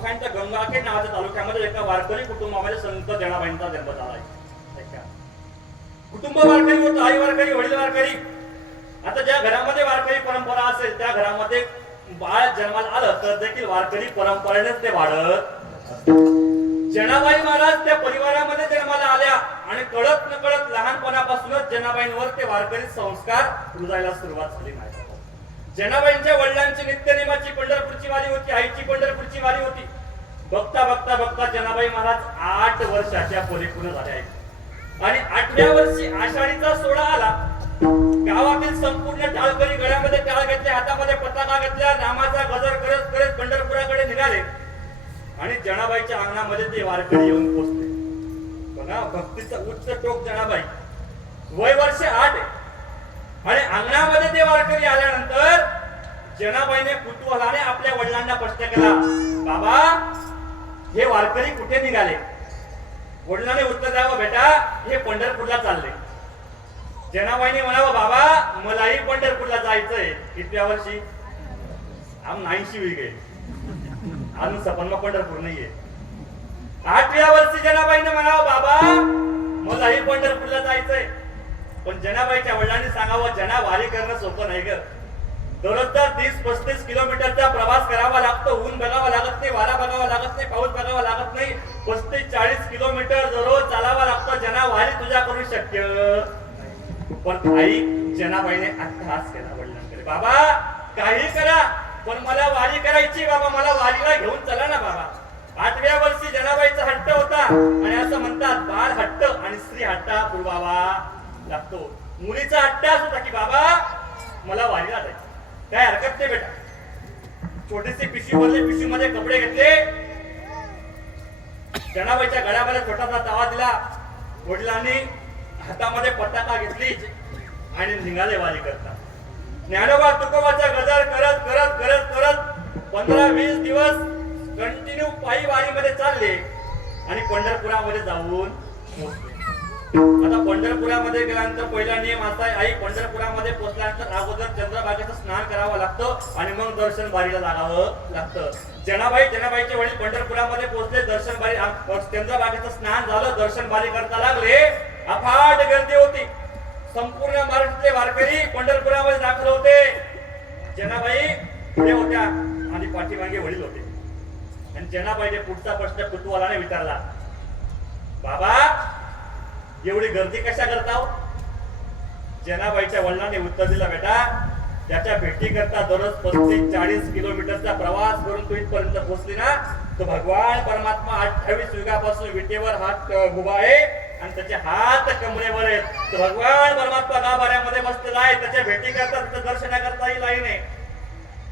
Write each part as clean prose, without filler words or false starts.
लोकांच्या गंगाखेड नावाच्या तालुक्यामध्ये एका वारकरी कुटुंबामध्ये संत जनाबाईंचा जन्म झाला आहे. कुटुंब वारकरी होतं, आई वारकरी, वडील वारकरी. आता ज्या घरामध्ये वारकरी परंपरा असेल त्या घरामध्ये बाळ जन्माला आलं तर देखील वारकरी परंपरेनेच ते वाढत. जनाबाई महाराज त्या परिवारामध्ये जन्माला आल्या आणि कळत नकळत लहानपणापासूनच जनाबाईंवर ते वारकरी संस्कार रुजायला सुरुवात झाली. नाही जनाबाईंच्या वडिलांची नित्यनेमाची पंढरपूरची वारी होती, आईची पंढरपूरची वारी होती. बघता बघता बघता जनाबाई महाराज 8 वर्षाच्या परिपूर्ण झाल्या आहेत. आणि 8व्या वर्षी आषाढीचा सोहळा आला. गावातील संपूर्ण टाळकरी गळ्यामध्ये टाळ घेतले, हातामध्ये पताका घेतल्या, नामाचा गजर करत करत पंढरपुराकडे निघाले. आणि जनाबाईच्या अंगणामध्ये ते वारकरी येऊन पोहोचले. बघा भक्तीचं उच्च टोक जनाबाई. वय वर्ष 8 आणि अंगणामध्ये ते वारकरी आल्यानंतर जनाबाईने कुतूहलाने आपल्या वडिलांना प्रश्न केला, बाबा हे वारकरी कुठे निघाले? वडिलांनी उत्तर द्यावं, बेटा हे पंढरपूरला चालले. जनाबाईने म्हणावं, बाबा मलाही पंढरपूरला जायचंय. कितव्या वर्षी? आम 80 वेगळे अजून सपनमा पंढरपूर नाहीये. 8व्या वर्षी जनाबाईने म्हणावं, बाबा मलाही पंढरपूरला जायचंय. पण जनाबाईच्या वडिलांनी सांगावं, जना वारी करणं सोपं नाही ग. दररोजचा 30-35 किलोमीटरचा प्रवास करावा लागतो. ऊन बघावा लागत नाही, वारा बघावा लागत नाही, पाऊस बघावा लागत नाही. 35-40 किलोमीटर दररोज चालावा लागतो. जना वारी तुझ्या करू शक्य. पण आई जनाबाईने अट्टहास केला वडिलांकडे, बाबा काही करा पण मला वारी करायची. बाबा मला वारीला घेऊन चला ना बाबा. 8व्या वर्षी जनाबाईचा हट्ट होता. आणि असं म्हणतात बाळ हट्ट आणि स्त्री हट्टा पुरवावा लागतो. मुलीचा हट्ट असं होता की बाबा मला वारीला जायचं. काय हरकत नाही बेटा. छोटीशी पिशवी भरली, पिशवीमध्ये कपडे घेतले, जनाबाईच्या गळ्यामध्ये छोटासा तवा दिला. वडिलांनी हातामध्ये पताका घेतली आणि निघाले वारी करता. ज्ञानोबा तुकोबाचा गजर करत करत करत करत 15-20 दिवस कंटिन्यू पायी वारीमध्ये चालले आणि पंढरपुरामध्ये जाऊन पोहोचले. आता पंढरपुरामध्ये गेल्यानंतर पहिला नियम असा आहे, आई पंढरपुरामध्ये पोहोचल्यानंतर अगोदर चंद्रभागेचं स्नान करावं लागतं आणि मग दर्शन बारीला लागावं लागतं. जनाबाईचे वडील पंढरपुरामध्ये पोहोचले, दर्शन बारी चंद्रभागेचं स्नान झालं, दर्शन बारी करता लागले. अफाट गर्दी होती. संपूर्ण महाराष्ट्रातले वारकरी पंढरपुरामध्ये दाखल होते. जनाबाई पुढे होत्या आणि पाठीमागे वडील होते. आणि जनाबाईने पुढचा प्रश्न कुतूहलाने विचारला, बाबा एवढी गर्दी कशा करताव? जनाबाईच्या वडिलांनी उत्तर दिलं, बेटा त्याच्या भेटी करता दररोज 35-40 किलोमीटरचा प्रवास करून तू इथपर्यंत पोहोचली ना, तो भगवान परमात्मा 28 युगापासून विटेवर हात उभा आहे आणि त्याचे हात कमरेवर आहेत. तो भगवान परमात्मा गाभाऱ्यामध्ये बसलेला आहे. त्याच्या भेटी करता त्याचं दर्शनाकरता ही लाईन आहे.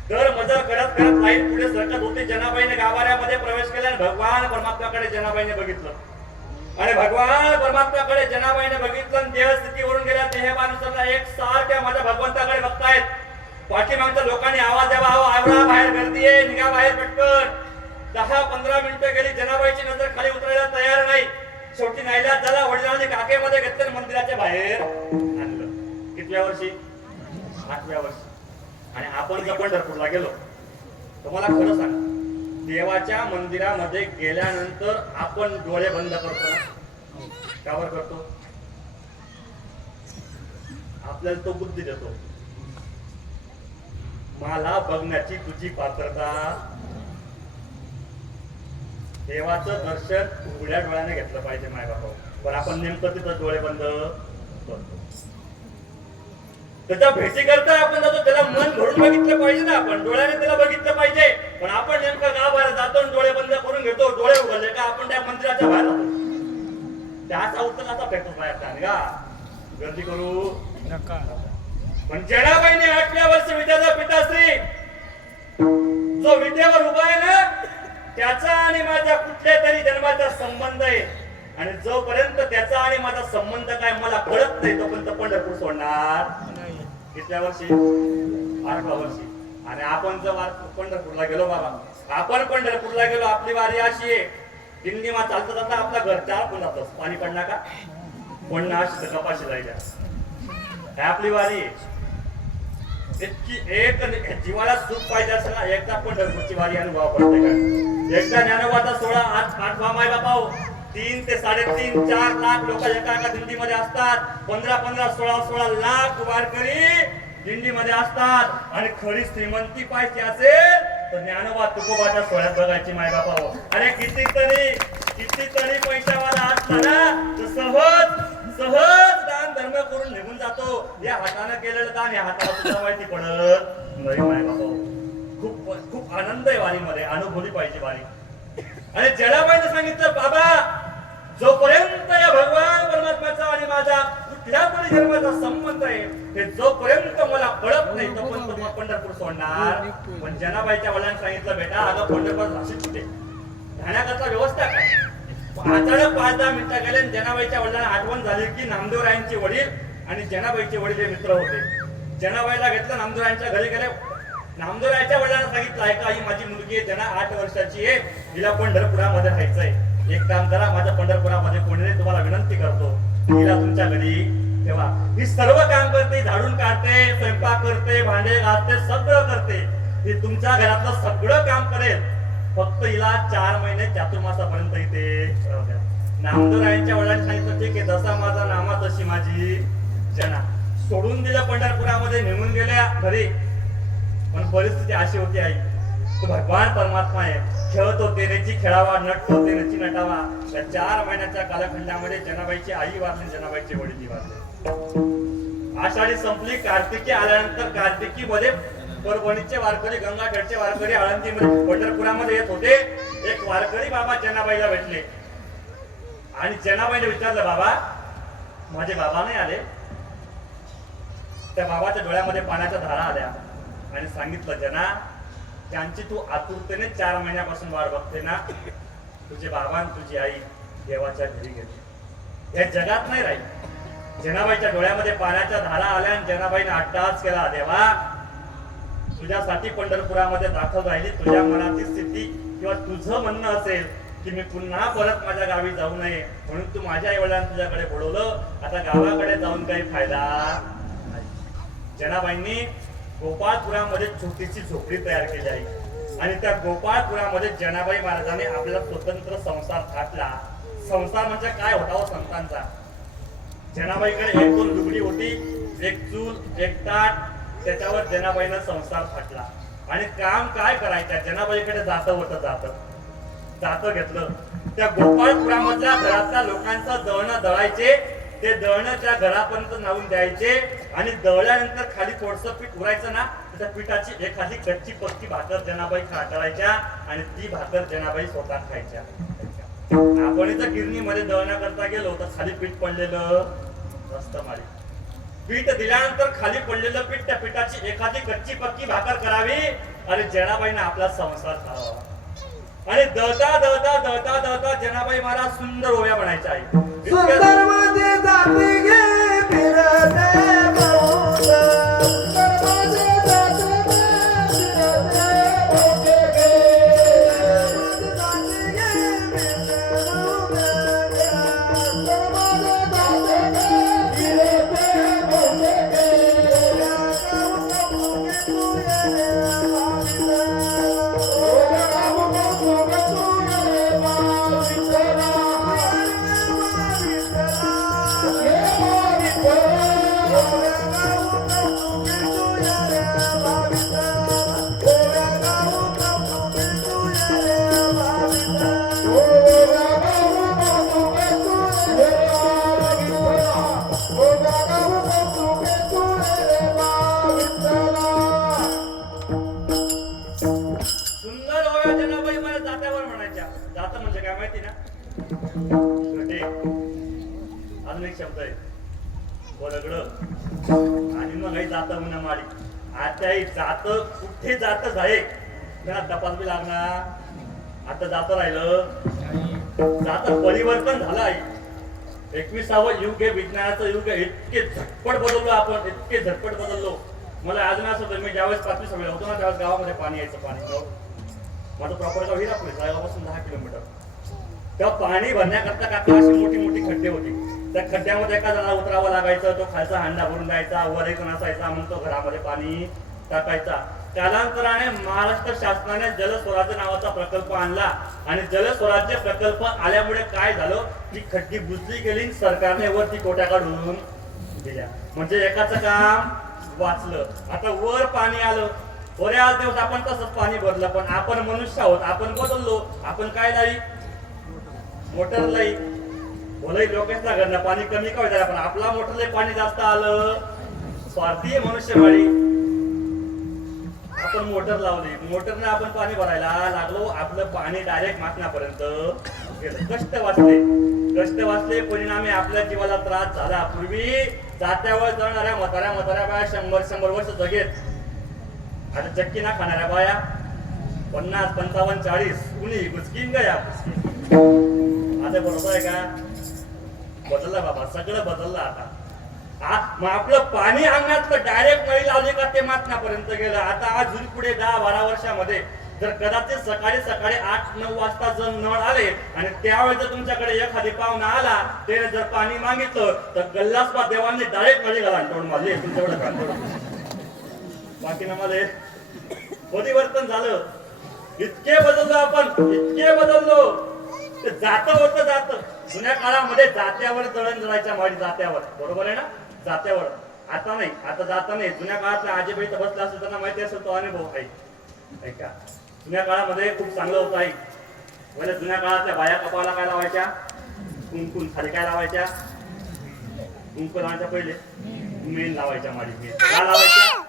दर मजर करत करत लाईन पुढे सरकत होती. जनाबाईने गाभाऱ्यामध्ये प्रवेश केला आणि भगवान परमात्म्याकडे जनाबाईने बघितलं. आणि भगवान परमात्म्याकडे जनाबाईने बघितलं. देहस्थितीवरून गेल्या देहमानुसाला एक सारख्या माझ्या भगवंताकडे बघतायत. पाठीमागच्या लोकांनी आवाज द्यावा, आवरा बाहेर गर्दी आहे, निघा बाहेर पटकन. 10-15 मिनिटं गेली. जनाबाईची नजर खाली उतरायला तयार नाही. शेवटी नाईलाज झाला. वडिलांनी काकेमध्ये घेतलं, मंदिराच्या बाहेर आणलं. कितव्या वर्षी? 8व्या वर्षी. आणि आपण जर पंढरपूरला गेलो तुम्हाला खरं सांग, देवाच्या मंदिरामध्ये गेल्यानंतर आपण डोळे बंद करतो ना? का बरं करतो? आपल्याला तो बुद्धी देतो, मला बघण्याची तुझी पात्रता. देवाचं दर्शन उघड्या डोळ्याने घेतलं पाहिजे माय बाबा. पण आपण नेमकं तिथं डोळे बंद करतो. त्याच्या भेटी करता आपण जातो, त्याला मन भरून बघितलं पाहिजे ना, आपण डोळ्याने त्याला बघितलं पाहिजे. पण आपण नेमकं गावाबाहेर जातो आणि डोळे बंद करून घेतो. डोळे उघडले का आपण त्या मंदिराच्या बाहेर जातो. त्याचा उत्तर असा भेटतो बाहेर का गर्दी करू नका. पण जनाबाईने 8व्या वर्षी विद्याचा पिताश्री जो विद्येवर उभा आहे ना, त्याचा आणि माझा कुठल्या तरी जन्माचा संबंध आहे. आणि जोपर्यंत त्याचा आणि माझा संबंध काय मला कळत नाही तोपर्यंत पंढरपूर सोडणार. कितव्या वर्षी? 8व्या वर्षी. आणि आपण जर पंढरपूरला गेलो बाबा, आपण पंढरपूरला गेलो, आपली वारी अशी आहे, दिंडीमा चालता चालता आपला घर चार पण जातो. पाणी पडणार का? पडणं अशी तर कपाशी राहिल्या. काय आपली वारी इतकी एक जीवाला सुख पाहिजे असेल ना, एकदा पंढरपूरची वारी अनुभव पडते का? एकदा ज्ञानोबाचा सोहळा आठवा माय बापाओ 3 ते 3.5 4 लाख लोक एका दिंडीमध्ये असतात. 15 16 लाख वारकरी दिंडीमध्ये असतात. आणि खरी श्रीमंती पाहिजे असेल तर ज्ञानोबा तुकोबाच्या सोहळ्यात बघायची माय बापाओ. अरे कितीतरी पैशावाला असला ना तर सहज दान धर्म करून निघून जातो. या हाताने केलेलं दान या हाताला सुद्धा माहिती पडत नाही माय बापाओ. खूप आनंद आहे वारीमध्ये, अनुभवली पाहिजे वारी. आणि जलाबाईने सांगितलं बाबा जोपर्यंत या भगवान परमात्म्याचा आणि माझा कुठल्या तरी जन्माचा संबंध आहे हे जोपर्यंत मला कळत नाही तोपर्यंत मग पंढरपूर सोडणार. पण जनाबाईच्या वडिलांनी सांगितलं बेटा अगं पंढरपूर भाषित कुठे राहण्याकरता व्यवस्था काय. अचानक 5-10 मिनिटं गेले आणि जनाबाईच्या वडिलांना आठवण झाली की नामदेवरायांचे वडील आणि जनाबाईचे वडील हे मित्र होते. जनाबाईला घेतलं नामदेवरायांच्या घरी गेले. नामदेवरायांच्या वडिलांना सांगितलं आहे का ही माझी मुलगी आहे जना 8 वर्षाची आहे हिला पंढरपुरामध्ये राहायचंय. एक काम करा माझ्या पंढरपुरामध्ये कोणी नाही तुम्हाला विनंती करतो हिला तुमच्या घरी ठेवा. ही सर्व काम करते, झाडून काढते, स्वयंपाक करते, भांडे घासते, सगळं करते. ही तुमच्या घरातलं सगळं काम करेल. फक्त हिला 4 महिने चातुर्मासापर्यंत इथे राहू द्या. नामदेवरायांच्या वडिलांनी सांगितलं ठीक आहे जसा माझा नामा तशी माझी जना. सोडून दिलं पंढरपुरामध्ये निघून गेल्या घरी. पण परिस्थिती अशी होती आई तो भगवान परमात्मा आहे खेळतो तेनेची खेळावा नटतो तेनेची नटावा. त्या 4 महिन्याच्या कालखंडामध्ये जनाबाईची आई वारली, जनाबाईचे वडील वारले. आषाढी संपली, कार्तिकी आल्यानंतर कार्तिकी मध्ये परभणीचे वारकरी गंगाखेडचे वारकरी आळंदीमध्ये पंढरपुरामध्ये येत होते. एक वारकरी बाबा जनाबाईला भेटले आणि जनाबाईने विचारलं बाबा माझे बाबा नाही आले. त्या बाबाच्या डोळ्यामध्ये पाण्याच्या धारा आल्या आणि सांगितलं जना त्यांची तू आतुरतेने 4 महिन्यापासून वाट बघते ना. तुझे बाबा आणि तुझी आई देवाच्या घरी गेली, या जगात नाही राहील. जनाबाईच्या डोळ्यामध्ये पाण्याच्या धारा आल्या आणि जनाबाईने अट्टहास केला देवा तुझ्यासाठी पंढरपुरामध्ये दाखल राहिली. तुझ्या मनाची स्थिती किंवा तुझं म्हणणं असेल की मी पुन्हा परत माझ्या गावी जाऊ नये म्हणून तू माझ्या आई वडिलांना तुझ्याकडे बोलवलं. आता गावाकडे जाऊन काही फायदा नाही. जनाबाईंनी गोपाळपुरामध्ये छोटीशी झोपडी तयार केली आहे आणि त्या गोपाळपुरामध्ये जनाबाई महाराजांनी आपला स्वतंत्र संसार थाटला. संसार म्हणजे काय होता हो संतांचा. जनाबाईकडे 1-2 लुगडी होती, एक चूल, एक ताट, त्याच्यावर जनाबाईनं संसार थाटला. आणि काम काय करायचं जनाबाईकडे जातं घेतलं. त्या गोपाळपुरामधल्या घरातल्या लोकांचं दळणं दळायचे, ते दळणं त्या घरापर्यंत नावून द्यायचे आणि दळल्यानंतर खाली थोडंसं पीठ उरायचं ना त्या पिठाची एखादी कच्ची पक्की भाकर जनाबाई करायच्या आणि ती भाकर जनाबाई स्वतः खायच्या. आपण जर गिरणीमध्ये दळण्याकरता गेलो तर खाली पीठ पडलेलं रस्ता मारी. पीठ दिल्यानंतर खाली पडलेलं पीठ त्या पिठाची एखादी कच्ची पक्की भाकर करावी आणि जनाबाईने आपला संसार करावा. आणि दळता जनाबाई महाराज सुंदर ओव्या म्हणायच्या आहे. सुंदर मध्ये जाते गे फिरते कुठे जात आहे त्यांना तपास बी लागणार. आता जात राहिलं जात परिवर्तन झालं आहे. 21वे युग आहे, विज्ञानाचं युग आहे. इतके झटपट बदललो आपण, इतके झटपट बदललो. मला अजून असं मी ज्यावेळेस 5वी 6वी होतो ना त्यावेळेस गावामध्ये पाणी यायचं. पाणी माझं प्रॉपर गाव हिरापुर गावापासून 10 किलोमीटर. तेव्हा पाणी भरण्याकरता काका अशी मोठी खड्डे होती. त्या खड्ड्यामध्ये एका जणाला उतरावं लागायचं. तो खालचा हांडा भरून द्यायचा, वर एक जण असायचा मग तो घरामध्ये पाणी टाकायचा. कालांतराने महाराष्ट्र शासनाने जलस्वराज्य नावाचा प्रकल्प आणला आणि जलस्वराज्य प्रकल्प आल्यामुळे काय झालं की खड्डी बुजली गेली, सरकारने वरती कोट्या काढून दिल्या, म्हणजे एकाचं काम वाचलं. आता वर पाणी आलं, बऱ्याच दिवस आपण तसंच पाणी भरलं, पण आपण मनुष्य आहोत, आपण बदललो. आपण काय लाई? मोटर लाई. बोलाही लोकांच्या घरनं पाणी कमी का होईल, पण आपला मोटरला पाणी जास्त आलं. स्वार्थी आहे मनुष्यवाडी. आपण मोटर लावली, मोटरने आपण पाणी भरायला लागलो, आपलं पाणी डायरेक्ट माथण्यापर्यंत गेलं. कष्ट वाचले, परिणामी आपल्या जीवाला त्रास झाला. पूर्वी जात्यावर जळणाऱ्या म्हाताऱ्या बाया 100 वर्ष जगेत. आता चक्की ना खाणाऱ्या बाया 50, 55, 40 कुणी गुचकीन गया. आता बरोबर आहे का? बदललं बाबा, सगळं बदललं. आता मग आपलं पाणी अंगणातलं डायरेक्ट नळी लावली का ते माथण्यापर्यंत गेलं. आता अजून पुढे 10-12 वर्षामध्ये जर कदाचित सकाळी 8-9 वाजता जर नळ आले आणि त्यावेळेस जर तुमच्याकडे एखादी पाहुणा आला, त्याने जर पाणी मागितलं तर गल्लासबा देवांनी डायरेक्ट नळी घाला तोंड मारली. तुमच्याकडे काय बाकी ना मला परिवर्तन झालं. इतके बदललो आपण, इतके बदललो. ते जात. जुन्या काळामध्ये जात्यावर दळण जळायच्या माडी, जात्यावर. बरोबर आहे ना? जात्यावर. आता नाही, आता जाता नाही. जुन्या काळातल्या आजीबाई तर बसला असेल, त्यांना माहिती असेल तो अनुभव आहे. ऐका, जुन्या काळामध्ये खूप चांगलं होतं. आई म्हणजे जुन्या काळातल्या बाया कपाळाला काय लावायच्या? कुंकू. खाली काय लावायच्या? कुंकू लावायच्या. पहिले मेन लावायच्या माडी. मेन का लावायच्या?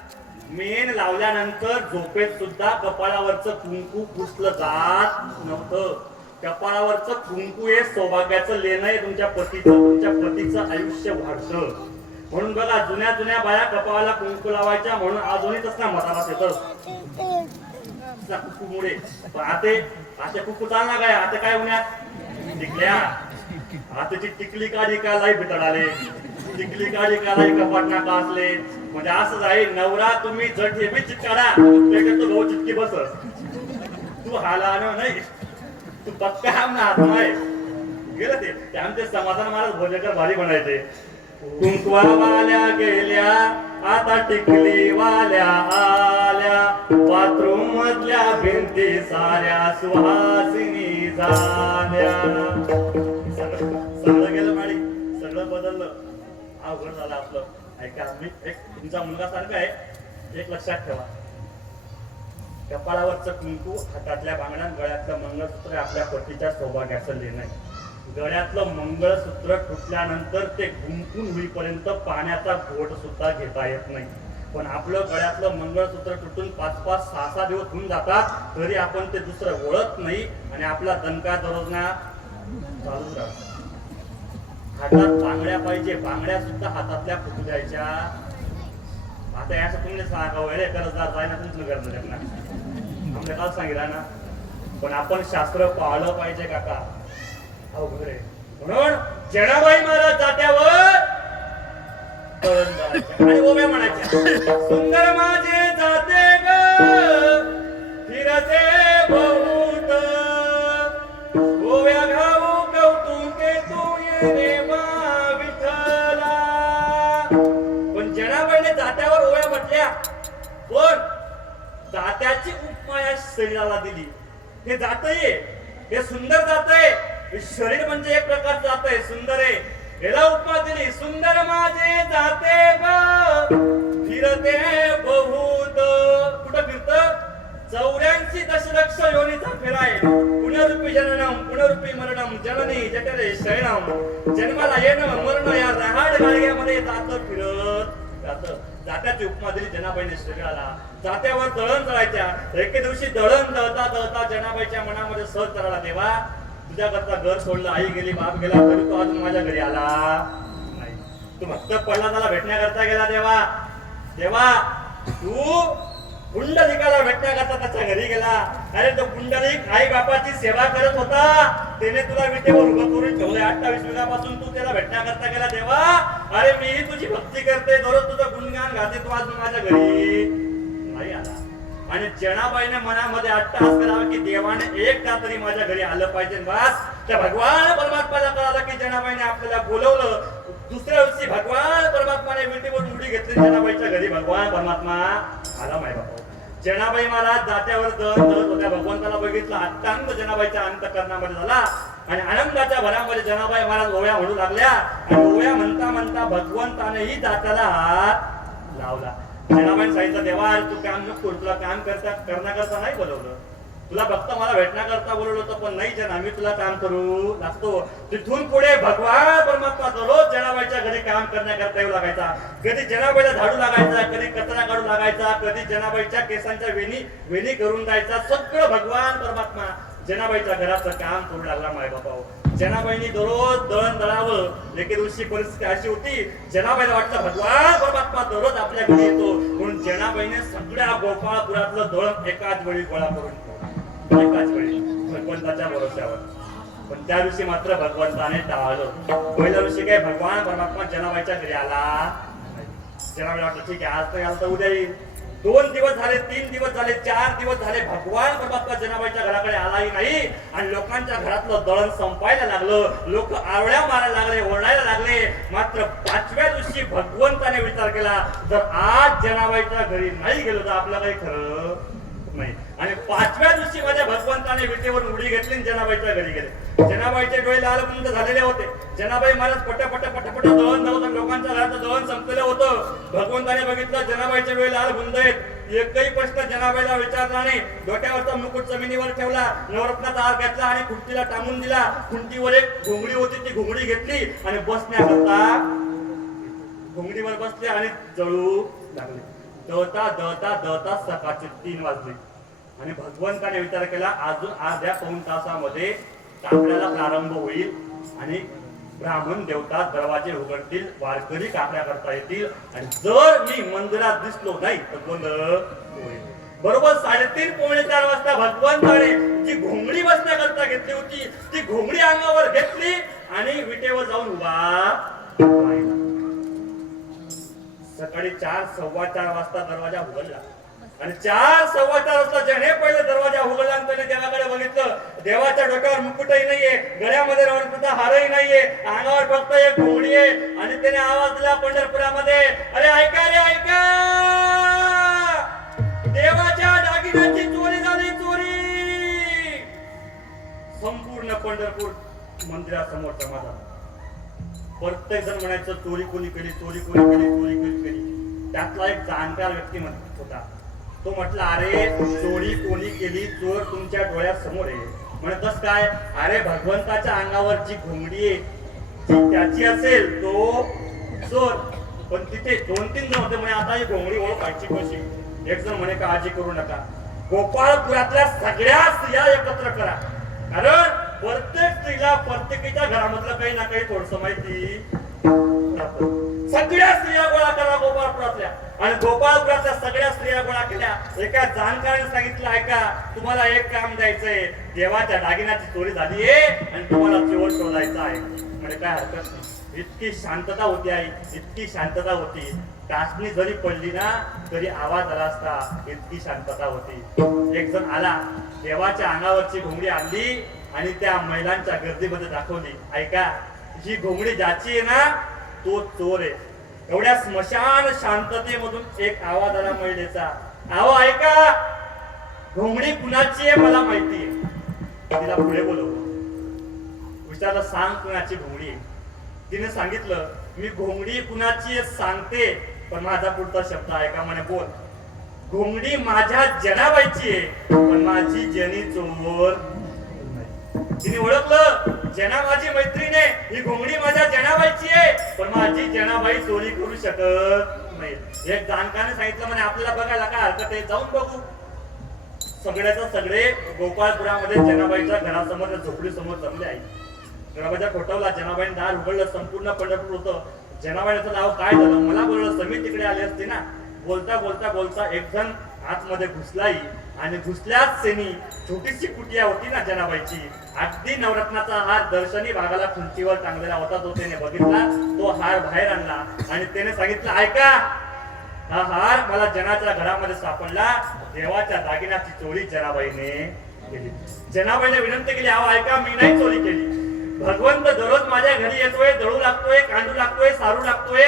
मेन लावल्यानंतर झोपेत सुद्धा कपाळावरचं कुंकू पुसलं जात नव्हतं. कपाळावरचं कुंकू हे सौभाग्याचं लेणं आहे. तुमच्या पतीचं आयुष्य वाढतं म्हणून. बघा, जुन्या बाया कपाळाला कुंकू लावायच्या, म्हणून अजूनही तसं म्हाताराच येतं कुंकूमुळे. आता कुंकू चालला काय? आता काय उन्हात टिकल्या. आताची टिकली काढी का लाई भितडाले, टिकली काढी का लाई कपाट नाका असले. म्हणजे असं जाईल, नवरा तुम्ही जट हे बी चिटकाडा, तो भाऊ चिटकी बसस. तू हाला नाही, तू पक्का आम ना हात नाही गेलं. ते आमचे समाधान महाराज भोजकर भारी म्हणायचे, कुंकवा वाल्या गेल्या, आता टिकली वाल्या आल्या, बाथरूम मधल्या भिंती साऱ्या सुहासिनी झाल्या. सगळं गेलं माडी, सगळं बदललं, अवघड झालं आपलं. ऐका, मी एक तुमचा मुलगा सारखा आहे, एक लक्षात ठेवा. कपाळावरचं कुंकू, हातातल्या बांगड्या, गळ्यातलं मंगळसूत्र आपल्या पतीच्या सौभाग्याचं लेणं आहे. गळ्यातलं मंगळसूत्र तुटल्यानंतर ते गुंफून होईपर्यंत पाण्याचा घोट सुद्धा घेता येत नाही. पण आपलं गळ्यातलं मंगळसूत्र तुटून 5-5, 6-6 दिवस होऊन जातात, तरी आपण ते दुसरं ओळख नाही आणि आपला दणका दररोजना चालूच राहतो. हातात बांगड्या पाहिजे, बांगड्या सुद्धा हातातल्या फुटू द्यायच्या. आता याचं तुम्ही सांगा, वेळे करत जाय ना, तुमचं गरज नाही ना, आमच्या काल सांगितलं ना. पण आपण शास्त्र पाळलं पाहिजे काका, अवघड आहे. म्हणून जनाबाई महाराज जात्यावर आणि ओव्या म्हणायच्या, सुंदर माझे जाते ग फिरते बहुत, ओव्या घाऊ कौतुके तू ये विठ्ठला. पण जनाबाईने जात्यावर ओव्या म्हटल्या, पण जात्याची उपमा या शरीराला दिली. हे जातय, हे सुंदर जातय. शरीर म्हणजे एक प्रकारचं जातय, सुंदर आहे. याला उपमा दिली, सुंदर माझे जाते ग फिरते बहुत. कुठं फिरत? 84 दशलक्ष योनीचा फिराय. पुनरुपी जननम पुनरुपी मरणम जननी जठरे शयनम. जन्माला येणं मरण या रहाड गाडग्यामध्ये जात फिरत जात. जात्याची उपमा दिली जनाबाईने शरीराला. जात्यावर दळण जळायच्या. एके दिवशी दळण दळता जनाबाईच्या मनामध्ये सहज करायला, देवा तुझ्या करता घर सोडलं, आई गेली, बाप गेला, तरी तो अजून माझ्या घरी आला नाही. तू भक्त पडला, त्याला भेटण्याकरता गेला. देवा तू पुंडलिकाला भेटण्याकरता त्याच्या घरी गेला. अरे तो पुंडलिक आई बापाची सेवा करत होता, त्याने तुला विटेवर उभं करून ठेवलंय. 28 युगापासून तू त्याला भेटण्याकरता गेला. देवा अरे मी तुझी भक्ती करते, दररोज तुझं गुणगान गाते, तू अजून माझ्या घरी नाही आला. आणि जनाबाईने मनामध्ये अट्टहास करावा की देवाने एकदा तरी माझ्या घरी आलं पाहिजे. बस त्या भगवान परमात्माला कळालं की जनाबाईने आपल्याला बोलवलं. दुसऱ्या दिवशी भगवान परमात्माने विटेवर उडी घेतली जनाबाईच्या घरी. भगवान परमात्मा आला माय बाबा. जनाबाई महाराज जात्यावर दळण दळत होत्या. भगवंताला बघितलं, अत्यंत जनाबाईच्या अंतःकरणामध्ये झाला आणि आनंदाच्या भरामध्ये जनाबाई महाराज ओव्या म्हणू लागल्या आणि ओव्या म्हणता म्हणता भगवंतानेही जात्याला हात लावला. जनाबाईने सांगितलं, देवा तू काम नको, तुला काम करण्याकरता नाही बोलवलं, तुला फक्त मला भेटण्याकरता बोलवलं होतं, पण नाही जना, मी तुला काम करू लागतो. तिथून पुढे भगवान परमात्मा दररोज जनाबाईच्या घरी काम करण्याकरता येऊ लागायचा. कधी जनाबाईला झाडू लागायचा, कधी कचरा काढू लागायचा, कधी जनाबाईच्या केसांच्या वेणी करून जायचा. सगळं भगवान परमात्मा जनाबाईच्या घराचं काम करू लागला. माय बापा, जनाबाईंनी दररोज दळण दळावं. एके दिवशी परिस्थिती अशी होती, जनाबाईला वाटलं भगवान परमात्मा दररोज आपल्या घरी येतो, म्हणून जनाबाईने सगळ्या गोपाळपुरातलं दळण एकाच वेळी गोळा करून ठेवलं, एकाच वेळी भगवंताच्या भरोश्यावर. पण त्या दिवशी मात्र भगवंताने टाळलं. पहिल्या दिवशी काय भगवान परमात्मा जनाबाईच्या घरी आला. जनाबाईला वाटलं ठीक आहे, आज तर आलं तर उद्या येईल. 2 दिवस झाले, 3 दिवस झाले, 4 दिवस झाले, भगवान परमात्मा जनाबाईच्या घराकडे आलाही नाही आणि लोकांच्या घरातलं दळण संपायला लागलं. लोक आवळ्या मारायला लागले, ओरडायला लागले. मात्र 5व्या दिवशी भगवंताने विचार केला, जर आज जनाबाईच्या घरी नाही गेलो तर आपलं काही खरं नाही. आणि 5व्या दिवशी माझ्या भगवंताने विटेवरून उडी घेतली आणि जनाबाईच्या घरी गेले. जनाबाईचे डोळे लालबुंद झालेले होते. जनाबाई महाराज पटापट दळण दळत, लोकांच्या घराचं दळण संपलेलं होतं. भगवंताने बघितलं जनाबाईचे डोळे लालबुंद आहेत. एकही प्रश्न जनाबाईला विचारला नाही. डोक्यावरचा मुकुट जमिनीवर ठेवला, नवरत्नाचा हार घेतला आणि खुंटीला टांगून दिला. खुंटीवर एक घोंगडी होती, ती घोंगडी घेतली आणि बसण्याकरता घोंगडीवर बसले आणि जळू लागले. दळता दळता दळता सकाळचे 3 वाजले आणि भगवंताने विचार केला, अजून अर्ध्या पाऊण तासामध्ये कापड्याला प्रारंभ होईल आणि ब्राह्मण देवता दरवाजे उघडतील, वारकरी कापड्या करता येतील आणि जर मी मंदिरात दिसलो नाही तर गोंधळ होईल. बरोबर 3:30 पावणे 4 वाजता भगवंताने जी घोंगडी बसण्याकरता घेतली होती ती घोंगडी अंगावर घेतली आणि विटेवर जाऊन उभा राहिला. सकाळी 4, 4:15 वाजता दरवाजा उघडला आणि 4, 4:15 वाजता ज्याने पहिले दरवाजा उघडला आणि त्याने देवाकडे बघितलं. देवाच्या डोक्यावर मुकुटही नाहीये, गळ्यामध्ये रवरत्नाचा हारही नाहीये, अंगावर फक्त एक घोंगडी आहे आणि त्याने आवाज दिला पंढरपुरामध्ये, अरे ऐका रे ऐका, देवाच्या दागिन्याची चोरी झाली, चोरी. संपूर्ण पंढरपूर मंदिरासमोर जमा झाला. प्रत्येक जण म्हणायचं चोरी कोणी केली, चोरी कोणी केली, चोरी कोणी केली. त्यातला एक जाणकार व्यक्ती होता. तो म्हटला, अरे चोरी कोणी केली, चोर तुमच्या डोळ्यासमोर आहे. म्हणतस काय, अरे भगवंताच्या अंगावर जी घोंगडी आहे जी त्याची असेल तो चोर. पण तिथे 2-3 जण होते म्हणे, आता ही घोंगडी ओळखायची कशी. एक जण म्हणे, काळजी करू नका, गोपाळपुरातल्या सगळ्या स्त्रिया एकत्र करा, कारण प्रत्येक स्त्रीला प्रत्येकीच्या घरामधलं काही ना काही थोडस माहिती. सगळ्या स्त्रिया गोळा करा गोपाळपुरातल्या आणि गोपाळपुरातल्या सगळ्या स्त्रिया गोळा केल्या. एका जाणकाराने सांगितलं, ऐका तुम्हाला एक काम द्यायचंय, देवाच्या दागिन्याची चोरी झाली आहे आणि तुम्हाला चोर शोधायचा आहे. म्हणजे काय हरकत नाही. इतकी शांतता होती आई, इतकी शांतता होती. टाचणी जरी पडली ना तरी आवाज आला असता, इतकी शांतता होती. एक जण आला, देवाच्या अंगावरची घोंगडी आणली आणि त्या महिलांच्या गर्दीमध्ये दाखवली. ऐका, जी घोंगडी ज्याची आहे ना तो चोर आहे. एवढ्या स्मशान शांततेमधून एक आवाज आला महिलेचा, अहो ऐका, घोंगडी कुणाची आहे मला माहिती आहे. तिला पुढे बोलवलं, विचारलं, सांग कुणाची घोंगडी आहे. तिने सांगितलं, मी घोंगडी कुणाची आहे सांगते, पण माझा पुढचा शब्द ऐका. म्हणे, बोल. घोंगडी माझ्या जनाबाईची आहे, पण माझी जनी चोर. तिने ओळखलं, जना माझी मैत्रीण आहे, ही घोंगडी माझ्या जनाबाईची आहे, पण माझी जनाबाई चोरी करू शकत नाही. एक जाणकाराने सांगितलं, म्हणे आपल्याला बघायला काय हरकत आहे, जाऊन बघू. सगळ्याचा सगळे गोपाळपुरामध्ये जनाबाईच्या घरासमोर झोपडी समोर जमले आहे. दरवाजा ठोठावला, जनाबाईने दार उघडलं. संपूर्ण पंढरपूर होतं. जनाबाईचं नाव काय झालं, मला बोललं, समी तिकडे आली असते ना. बोलता बोलता बोलता एक जण आतमध्ये घुसलाई आणि घुसल्याच सेनी छोटीशी कुटिया होती ना जनाबाईची, अगदी नवरत्नाचा हार दर्शनी भागाला खुंटीवर टांगलेला होता. तो त्याने बघितला, तो हार बाहेर आणला आणि त्याने सांगितलं, ऐका, हा हार मला जनाच्या घरामध्ये सापडला, देवाच्या दागिन्याची चोरी जनाबाईने केली. जनाबाईने विनंती केली, अहो ऐका, मी नाही चोरी केली. भगवंत दररोज माझ्या घरी येतोय, दळू लागतोय, कांडू लागतोय, सारू लागतोय,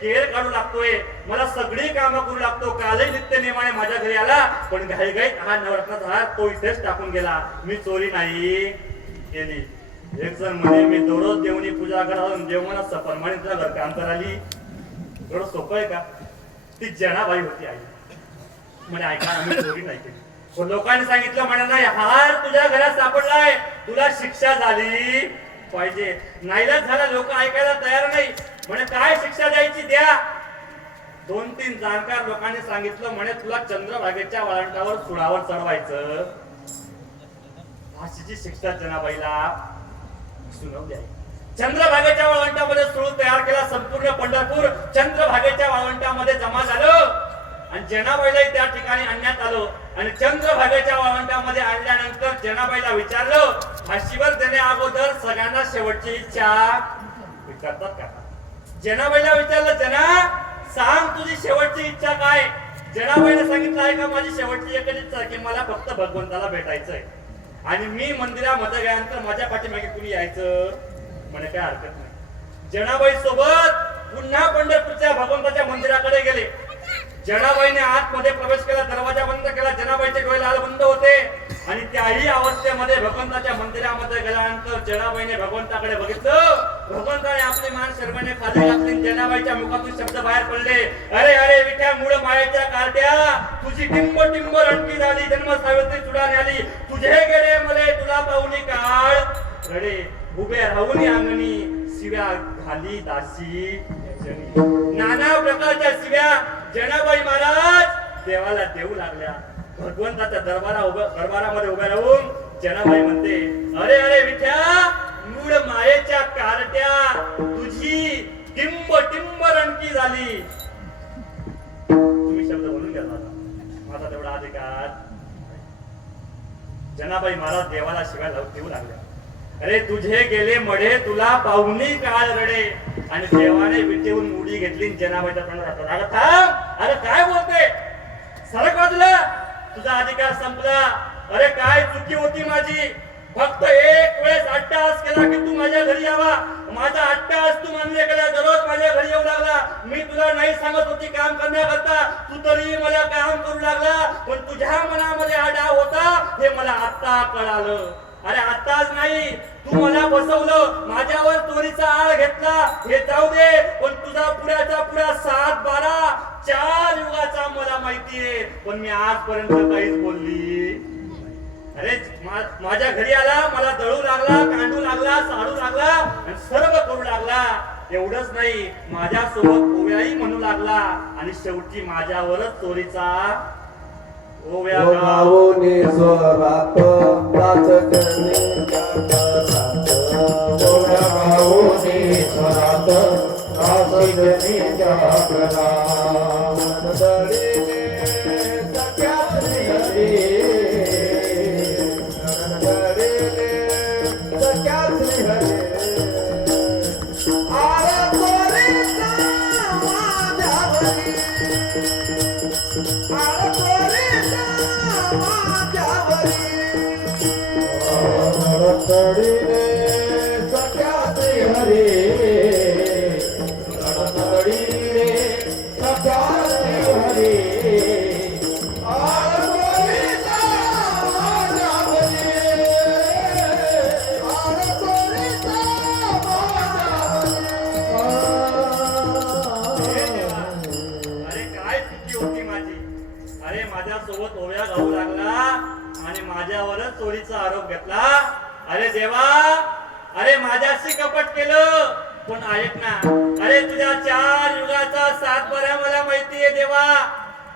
केअर काढू लागतोय, मला सगळी कामं करू लागतो. कालही नित्य नेमाने माझ्या घरी आला, पण घाईघाईत हा नवरत्नाचा हार तो इथेच टाकून गेला. मी चोरी नाही केली. एक जण म्हणे मी दररोज देवणी पूजा करा देवना सपरमाने तुला घर काम कराली. एवढं सोपं आहे का? ती जनाबाई होती आई. म्हणे ऐका आम्ही चोरी नाही केली. पण लोकांनी सांगितलं म्हणे नाही, हार तुझ्या घरात सापडलाय, तुला शिक्षा झाली पाहिजे. नाईलाज झाला, लोक ऐकायला तयार नाही. म्हणे काय शिक्षा द्यायची द्या. 2-3 जाणकार लोकांनी सांगितलं म्हणे तुला चंद्रभागेच्या वळंटावर सुळावर चढवायचं. फाशीची शिक्षा जनाबाईला सुनावली आहे. चंद्रभागेच्या वाळवंटामध्ये सुळ तयार केला. संपूर्ण पंढरपूर चंद्रभागेच्या वाळवंटामध्ये जमा झालं आणि जनाबाईलाही त्या ठिकाणी आणण्यात आलं. आणि चंद्रभागेच्या वाळवंटामध्ये आणल्यानंतर जनाबाईला विचारलं फाशीवर देण्या अगोदर सगळ्यांना शेवटची इच्छा विचारतात का? जनाबाईला विचारलं जना सांग तुझी शेवटची इच्छा काय? जनाबाईने सांगितलं आहे का माझी शेवटची एकच इच्छा की मला फक्त भगवंताला भेटायचंय आणि मी मंदिरामध्ये गेल्यानंतर माझ्या पाठीमागे कुणी यायचं म्हणे काय हरकत नाही. जनाबाई सोबत पुन्हा पंढरपूरच्या भगवंताच्या मंदिराकडे गेले. जनाबाईने आतमध्ये प्रवेश केला, दरवाजा बंद केला. जनाबाईचे डोळे लाल बंद होते आणि त्याही अवस्थेमध्ये भगवंताच्या मंदिरामध्ये गेल्यानंतर जनाबाईने भगवंताकडे बघितलं. भगवंताने आपली मान शर्माने खाली घातली. जनाबाईच्या मुखातून शब्द बाहेर पडले, अरे अरे विठ्या मूळ मायेच्या कार्ट्या, तुझी टिंब टिंब रणकी झाली, जन्म सावित्री चुडाने आली. तुझे गेले मले तुला पाहुणी काळ रडे, उभे राहून अंगणी शिव्या घाली दासी. नाना प्रकारच्या शिव्या जनाबाई महाराज देवाला देऊ लागल्या. भगवंताच्या दरबारामध्ये उभ्या राहून जनाबाई म्हणते, अरे अरे विठ्या मूळ मायेच्या कारट्या, तुझी टिंब टिंब रणकी झाली. तुम्ही शब्द म्हणून घ्या माझा तेवढा अधिकार. जनाबाई महाराज देवाला शिव्या देऊ लागल्या. अरे तुझे गेले मढे तुला पाहुणी काळ रडे. आणि देवाने विटेहून उडी घेतली. जनाबाईच्या तोंडात अरे थांब, अरे काय बोलते, सरक बाजूला, तुझा अधिकार संपला. अरे काय चुकी होती माझी, फक्त एक वेळेस अट्टहास केला की तू माझ्या घरी यावा. माझा अट्टहास तू मान्य केला, दररोज माझ्या घरी येऊ लागला. मी तुला नाही सांगत होती काम करण्याकरता, तू तरी मला काम करू लागला. पण तुझ्या मनामध्ये हा डाव होता हे मला आता कळालं. अरे आताच नाही, तू मला बसवलं, माझ्यावर चोरीचा आळ घेतला हे जाऊ दे, पण तुझा पुऱ्याचा पुरा 7-12 4 युगाचा मला माहितीये. पण मी आजपर्यंत काहीच बोलली. अरे माझ्या घरी आला, मला दळू लागला, कांडू लागला, साडू लागला आणि सर्व करू लागला. एवढंच नाही, माझ्यासोबत ओव्याही म्हणू लागला आणि शेवटी माझ्यावरच चोरीचा ओव्या गावोनी स्वरात राजगणी जागरात. ओव्या गावोनी स्वरात राजगणी जागरात. नदडीने सख्यात हरी, नदडीने सख्यात हरी. आळा चोरीचा माझ्यावरी, आळा चोरीचा माझ्यावरी. नदडीने सख्यात हरी, नदडीने सख्यात हरी. आळा चोरीचा माझ्यावरी, आळा चोरीचा अरे काय चुकी होती माझी. अरे माझ्यासोबत ओव्या गाऊ लागला आणि माझ्यावरच चोरीचा आरोप घेतला. अरे देवा, अरे माझ्याशी कपट केलं, पण ऐक ना, अरे तुझ्या 4 युगाचा 7-12 मला माहितीये देवा,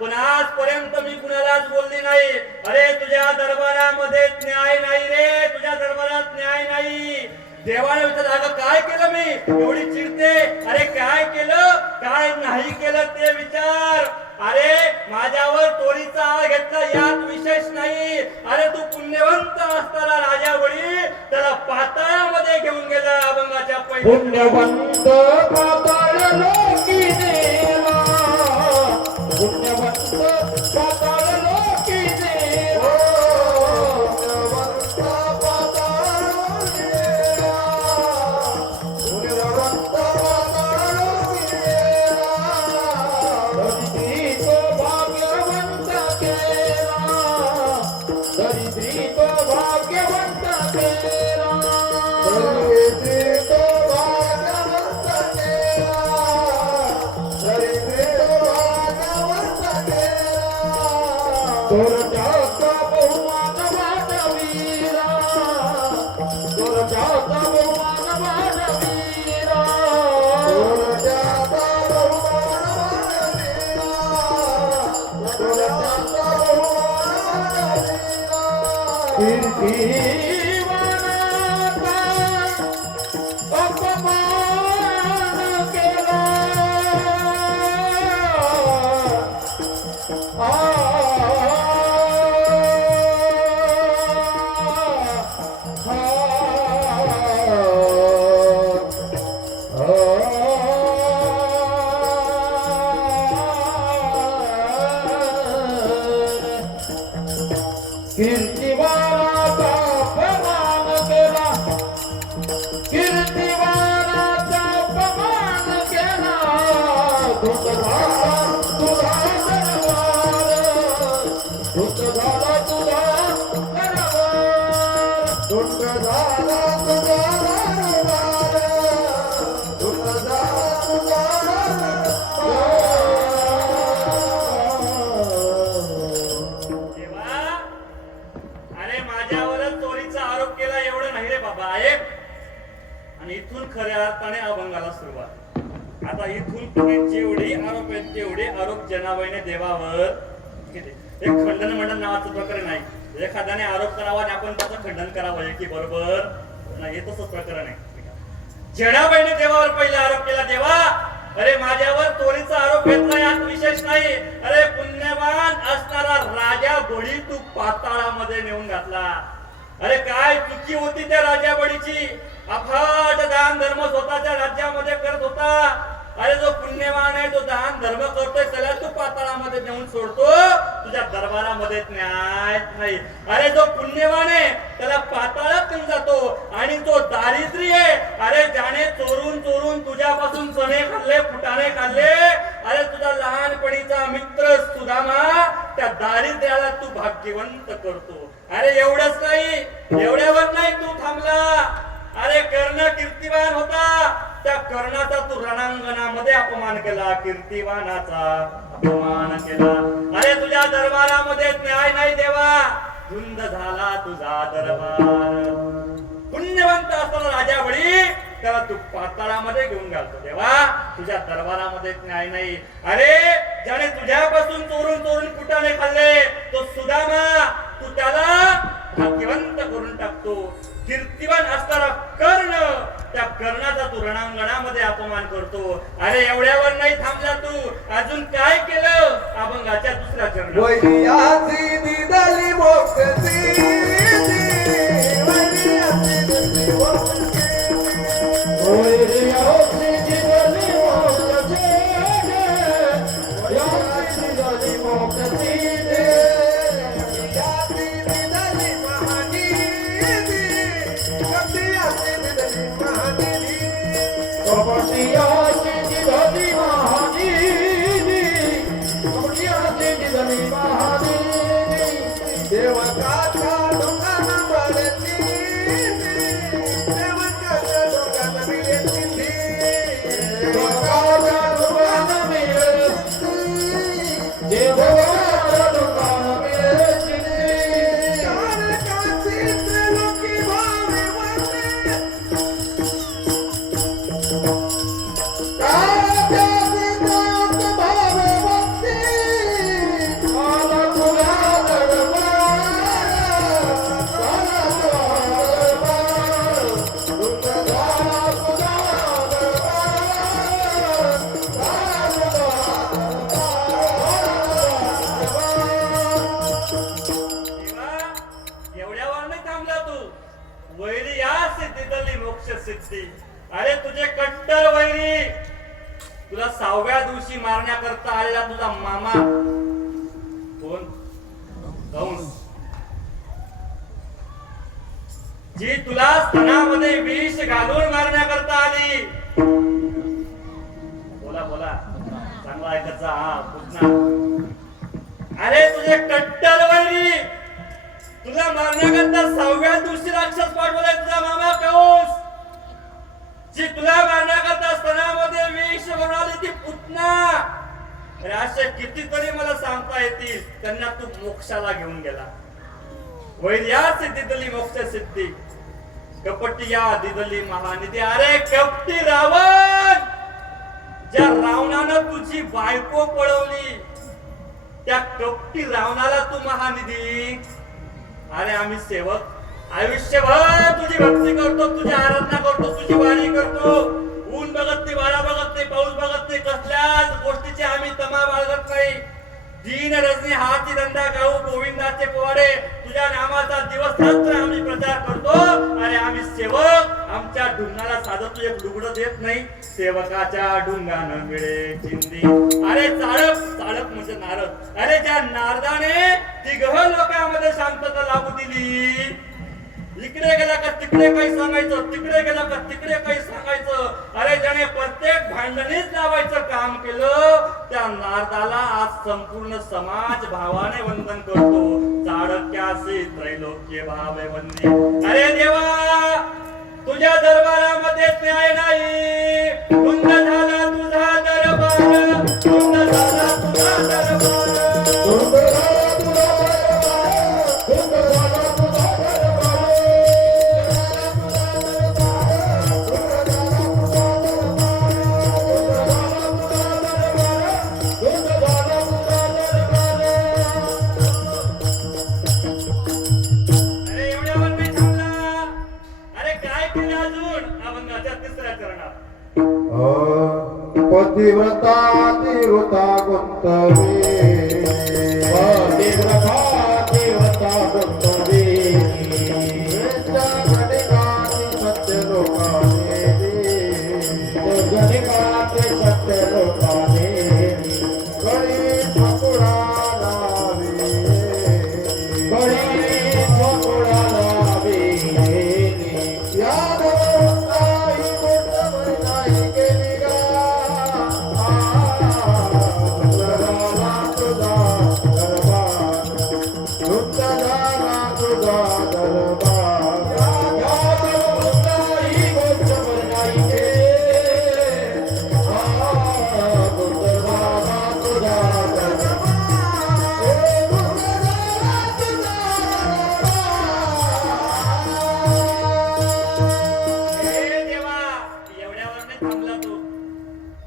पण आजपर्यंत मी कुणालाच बोलली नाही. अरे तुझ्या दरबारामध्ये न्याय नाही रे, तुझ्या दरबारात न्याय नाही. देवाने विचारलं अगं काय केलं मी, एवढी चिडते. अरे काय केलं, काय नाही केलं ते विचार. अरे माझ्यावर चोरीचा आळ घेतला यात विशेष नाही. अरे तू पुण्यवंत असताना राजा वडी त्याला पाताळामध्ये घेऊन गेला अभंगाच्या पैसे. पुण्यवंत पाताळ लोकी देवा, पुण्यवंत पाताळ लोकी देवा. पुण्यवंत पाताळ देवा, पुण्यवंत पाताळ लोकी देवा. दुर्गाचा बहुमान वाजवीरा, दुर्गाचा बहुमान वाजवीरा, दुर्गाचा बहुमान वाजवीरा, दुर्गाचा बहुमान वाजवीरा. कीर्तिवानाचा अपमान केला, कीर्तिवानाचा अपमान केला, कीर्तिवानाचा अपमान केला. धुत झाला तुझा दरबार, धुत झाला तुझा दरबार, धुत झाला तुझा दरबार, धुत झाला तुझा दरबार. देवा, अरे माझ्यावरच चोरीचा आरोप केला एवढं नाही रे बाबा ऐक. आणि इथून खऱ्या अर्थाने अभंगाला सुरुवात. आता इथून पुढे जेवढे आरोप आहेत तेवढे आरोप जनाबाईने देवावर केले. एक खंडन मंडन नावाचं प्रकरण नाही. एखाद्याने आरोप करावा आणि आपण त्याचं खंडन करावं हे की बरोबर नाही, हे तसंच प्रकरण आहे. जनाबाईने देवावर पहिला आरोप केला. देवा, अरे माझ्यावर चोरीचा आरोप घेतला यात विशेष नाही. अरे पुण्यवान असणारा राजा बळी तू पाताळामध्ये नेऊन घातला. अरे काय चुकी होती त्या राजा बळीची. अफाट दान धर्म स्वतःच्या राज्यामध्ये करत होता. अरे जो पुण्यवान आहे तो दान धर्म करतोय त्याला तू पाताळामध्ये नेऊन सोडतो, तुझ्या दरबारामध्ये न्याय नाही. अरे जो पुण्यवान आहे त्याला पाताळात घेऊन जातो. आणि जो दारिद्र्य आहे, अरे ज्याने चोरून चोरून तुझ्यापासून चणे खाल्ले, फुटाणे खाल्ले, अरे तुझा लहानपणीचा मित्र सुदामा, त्या दारिद्र्याला तू भाग्यवंत करतो. अरे एवढंच नाही, एवढ्यावर नाही तू थांबला. अरे कर्ण कीर्तिवान होता, त्या कर्णाचा तू रणांगणामध्ये अपमान केला, कीर्तिवानाचा अपमान केला. अरे तुझ्या दरबारामध्ये न्याय नाही देवा, धुंद झाला तुझा दरबार. पुण्यवंत असताना राजा बळी त्याला तू पाताळामध्ये घेऊन घालतो. देवा, तुझ्या दरबारामध्ये न्याय नाही. अरे ज्याने तुझ्यापासून चोरून चोरून कुटाने खाल्ले तो सुदामा, तू त्याला भाग्यवंत करून टाकतो. कीर्तिवान असणारा कर्ण, त्या कर्णाचा तू रणांगणामध्ये अपमान करतो. अरे एवढ्यावर नाही थांबला तू, अजून काय केलं अभंगाच्या दुसऱ्या चरणात. वैयाची निदाली मोक्ती, वैयाची निदाली मोक्ती, वैयाची निदाली मोक्ती, वैयाची निदाली मोक्ती, वैयाची निदाली महानीती, कपटियाची निदाली महानीती, कपटियाची निदाली महानीती, कपटियाची निदाली महानीती. देवकाच्या डोंगान बरती, देवकाच्या डोंगान बिरती, देवकाच्या डोंगान बिरती, देवकाच्या डोंगान बिरती. कारकाची त्रिलोकी भाविवते, कारकाची त्रिलोकी भाविवते, आला तुझा दरबार, आला तुझा दरबार, धुत झाला तुझा दरबार, आला तुझा देवा, एवढ्यावर नाही थांबला तू. वैरी या सिद्धीतली मोक्ष सिद्धी. अरे तुझे कट्टर वैरी, तुला 6व्या दिवशी मारण्याकरता आलेला तुझा मामा कोण? कंस. जी तुला स्तनामध्ये विष घालून मारण्याकरता आली. बोला बोला, चांगला ऐकायचा. हा पुन्हा. अरे तुझे कट्टर वैरी, तुला मारण्याकरता 6व्या दिवशी राक्षस पाठवलाय तुझा मामा कंस. त्यांना तू मोक्षाला घेऊन गेला. वैर्या सिद्धीतली मोक्ष सिद्धी, कपटिया दिदली महानिधी. अरे कपटी रावण, ज्या रावणानं तुझी बायको पळवली, त्या कपटी रावणाला तू महानिधी. अरे आम्ही सेवक आयुष्यभर तुझी भक्ती करतो, तुझी आराधना करतो, तुझी वाणी करतो. ऊन बघत नाही, वारा बघत नाही, पाऊस बघत नाही, कसल्याच गोष्टीची आम्ही तमा बाळगत नाही. दिन रजनी हाती दंडा गाऊ गोविंदाचे पोवाडे, तुझ्या नामाचा दिवस रात्र आम्ही प्रचार करतो. अरे आम्ही सेवक, आमच्या ढुंगाला साधं तू एक लुगडं देत नाही. सेवकाच्या ढुंगानं मिळे चिंदी. अरे चाळक, चाळक म्हणजे नारद. अरे ज्या नारदाने तिघ लोकांमध्ये शांतता लागू दिली, इकडे गेला का तिकडे काही सांगायचं, तिकडे गेला का तिकडे काही सांगायचं. अरे ज्याने प्रत्येक भांडणीच लावायचं काम केलं, त्या नारदाला आज संपूर्ण समाज भावाने वंदन करतो. चाणक्यासी त्रैलोक्य भावे वंदी. अरे देवा, तुझ्या दरबारामध्ये न्याय नाही. धुंद झाला तुझा दरबार, धुंद झाला तुझा दरबार. पतिव्रता देवता गुंतवे, पतिव्रता देवता गुंतवे. गणिकाचे सत्य लोकाने, गणिकाचे सत्य लोकाने. गणी ठाकुरा लावे, गणी ठाकुरा लावे.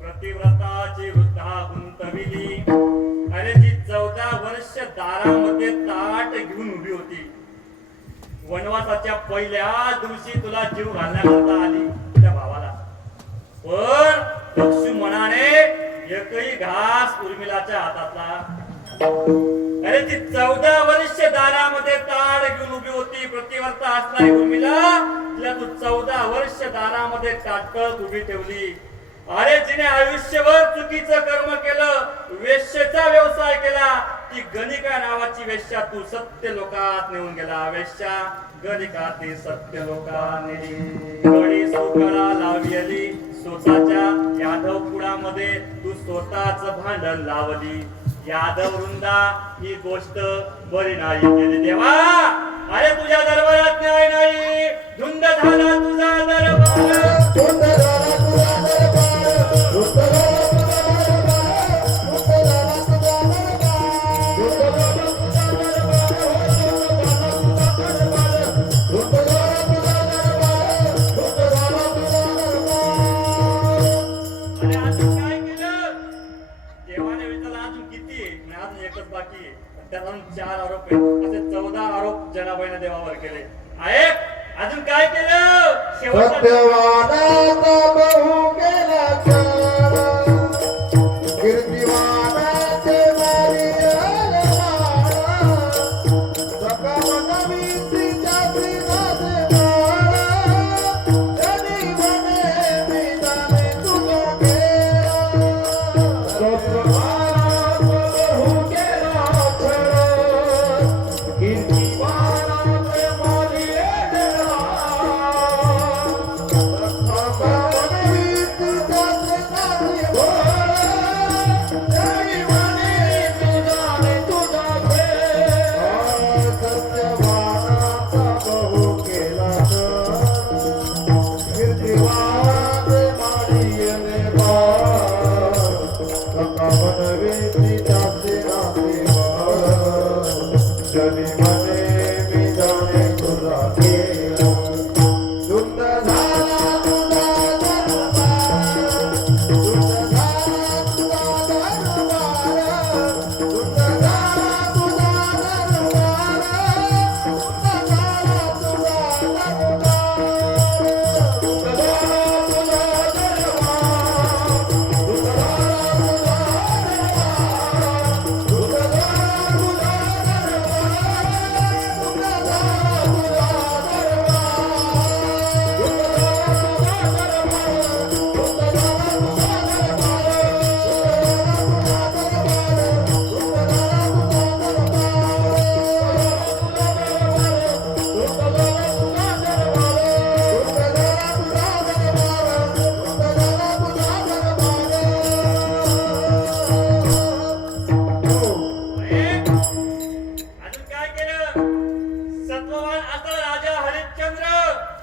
पतिव्रताची वृद्धा गुंतविली. अरे ती 14 वर्ष दारामध्ये ताट घेऊन उभी होती. वनवासाच्या पहिल्या दिवशी तुला जीव घालण्याकरता आली त्या भावाला. पण लक्ष्मणाने एकही घास उर्मिलाच्या हातातला. अरे ती 14 वर्ष दारामध्ये ताट घेऊन उभी होती. प्रतिव्रता असणारी उर्मिला, तिला तू 14 वर्ष दारामध्ये ताटकळत उभी ठेवली. अरे जिने आयुष्यभर चुकीचं कर्म केलं, वेश्येचा व्यवसाय केला, ती गणिका नावाची वेश्या तू सत्य लोकात नेऊन गेला. वेश्या गणिका ती सत्य लोकात नेली. गडी सुकडा लावली स्वतःच्या यादव कुळामध्ये, तू स्वतःच भांडण लावली. यादव वृंदा, ही गोष्ट बरी नाही केली देवा. अरे तुझ्या दरबारात न्याय नाही. धुंद झाला तुझा दरबार, धुंद झाला तुझा दरबार. त्याला 4 आरोप आहेत. असे 14 आरोप जनाबाईने देवावर केले आहे. अजून काय केलं? सत्यवानाचा बहु केला कीर्तिवानाचे मारी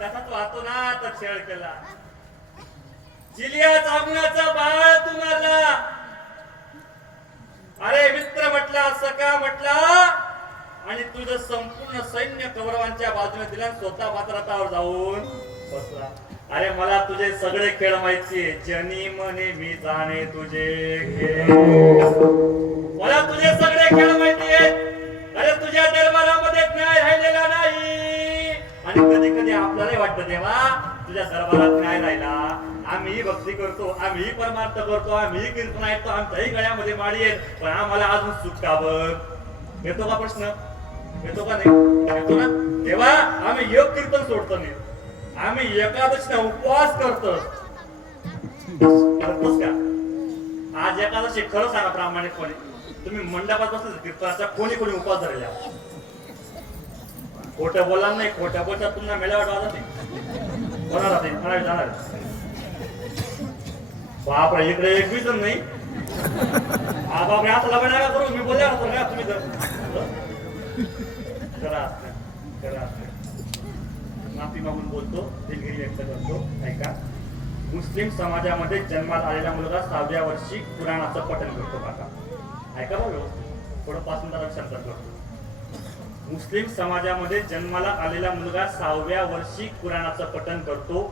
तसाच वाहतो ना तर छेड केला. जिलिया चाबणाचा बाळ तुम्हाला. अरे मित्र म्हटला, सखा म्हटला, आणि तुझं संपूर्ण सैन्य कौरवांच्या बाजूने दिला, स्वतः पात्रतावर जाऊन बसला. अरे मला तुझे सगळे खेळ माहितीये, जनी मने मी जाणे तुझे खेळ. मला तुझे सगळे खेळ माहितीये. अरे तुझ्या दरबारामध्ये न्याय राहिलेला नाही. आणि कधी कधी आपल्याला वाटतं देवा तुझ्या दरबारात न्याय राहिला, आम्हीही भक्ती करतो, आम्हीही परमार्थ करतो, आम्हीही कीर्तन ऐकतो, आमच्याही गळ्यामध्ये माळी आहेत, पण आम्हाला अजून सुख का बघ. येतो का प्रश्न? येतो का नाही? येतो ना. तेव्हा आम्ही योग कीर्तन सोडतो नाही, आम्ही एकादशीचा उपवास करतो. करतोस का? आज एकादशी खरं सांगा प्रामाणिकपणे, तुम्ही मंडपात बसले कीर्तनाचा कोणी कोणी उपवास धरला? खोटं बोला नाही, खोट्या बोलता तुम्हाला मेळावा वाजत नाही. होणार नाही, म्हणावे जाणार. बापरे इकडे एक बी जण नाही. बापरे असं लग्न नका करू, मी बोलले होतो का तुम्ही करा करा. माफी मागून बोलतो, दिलगिरी व्यक्त करतो. ऐका, मुस्लिम समाजामध्ये जन्मात आलेला मुलगा 6व्या वर्षी कुराणाचं पठण करतो. काका ऐका बघ व्यवस्थित, थोडं पासून जरा विचार करतो. मुस्लिम समाजामध्ये जन्माला आलेला मुलगा 6व्या वर्षी कुराणाचं पठण करतो.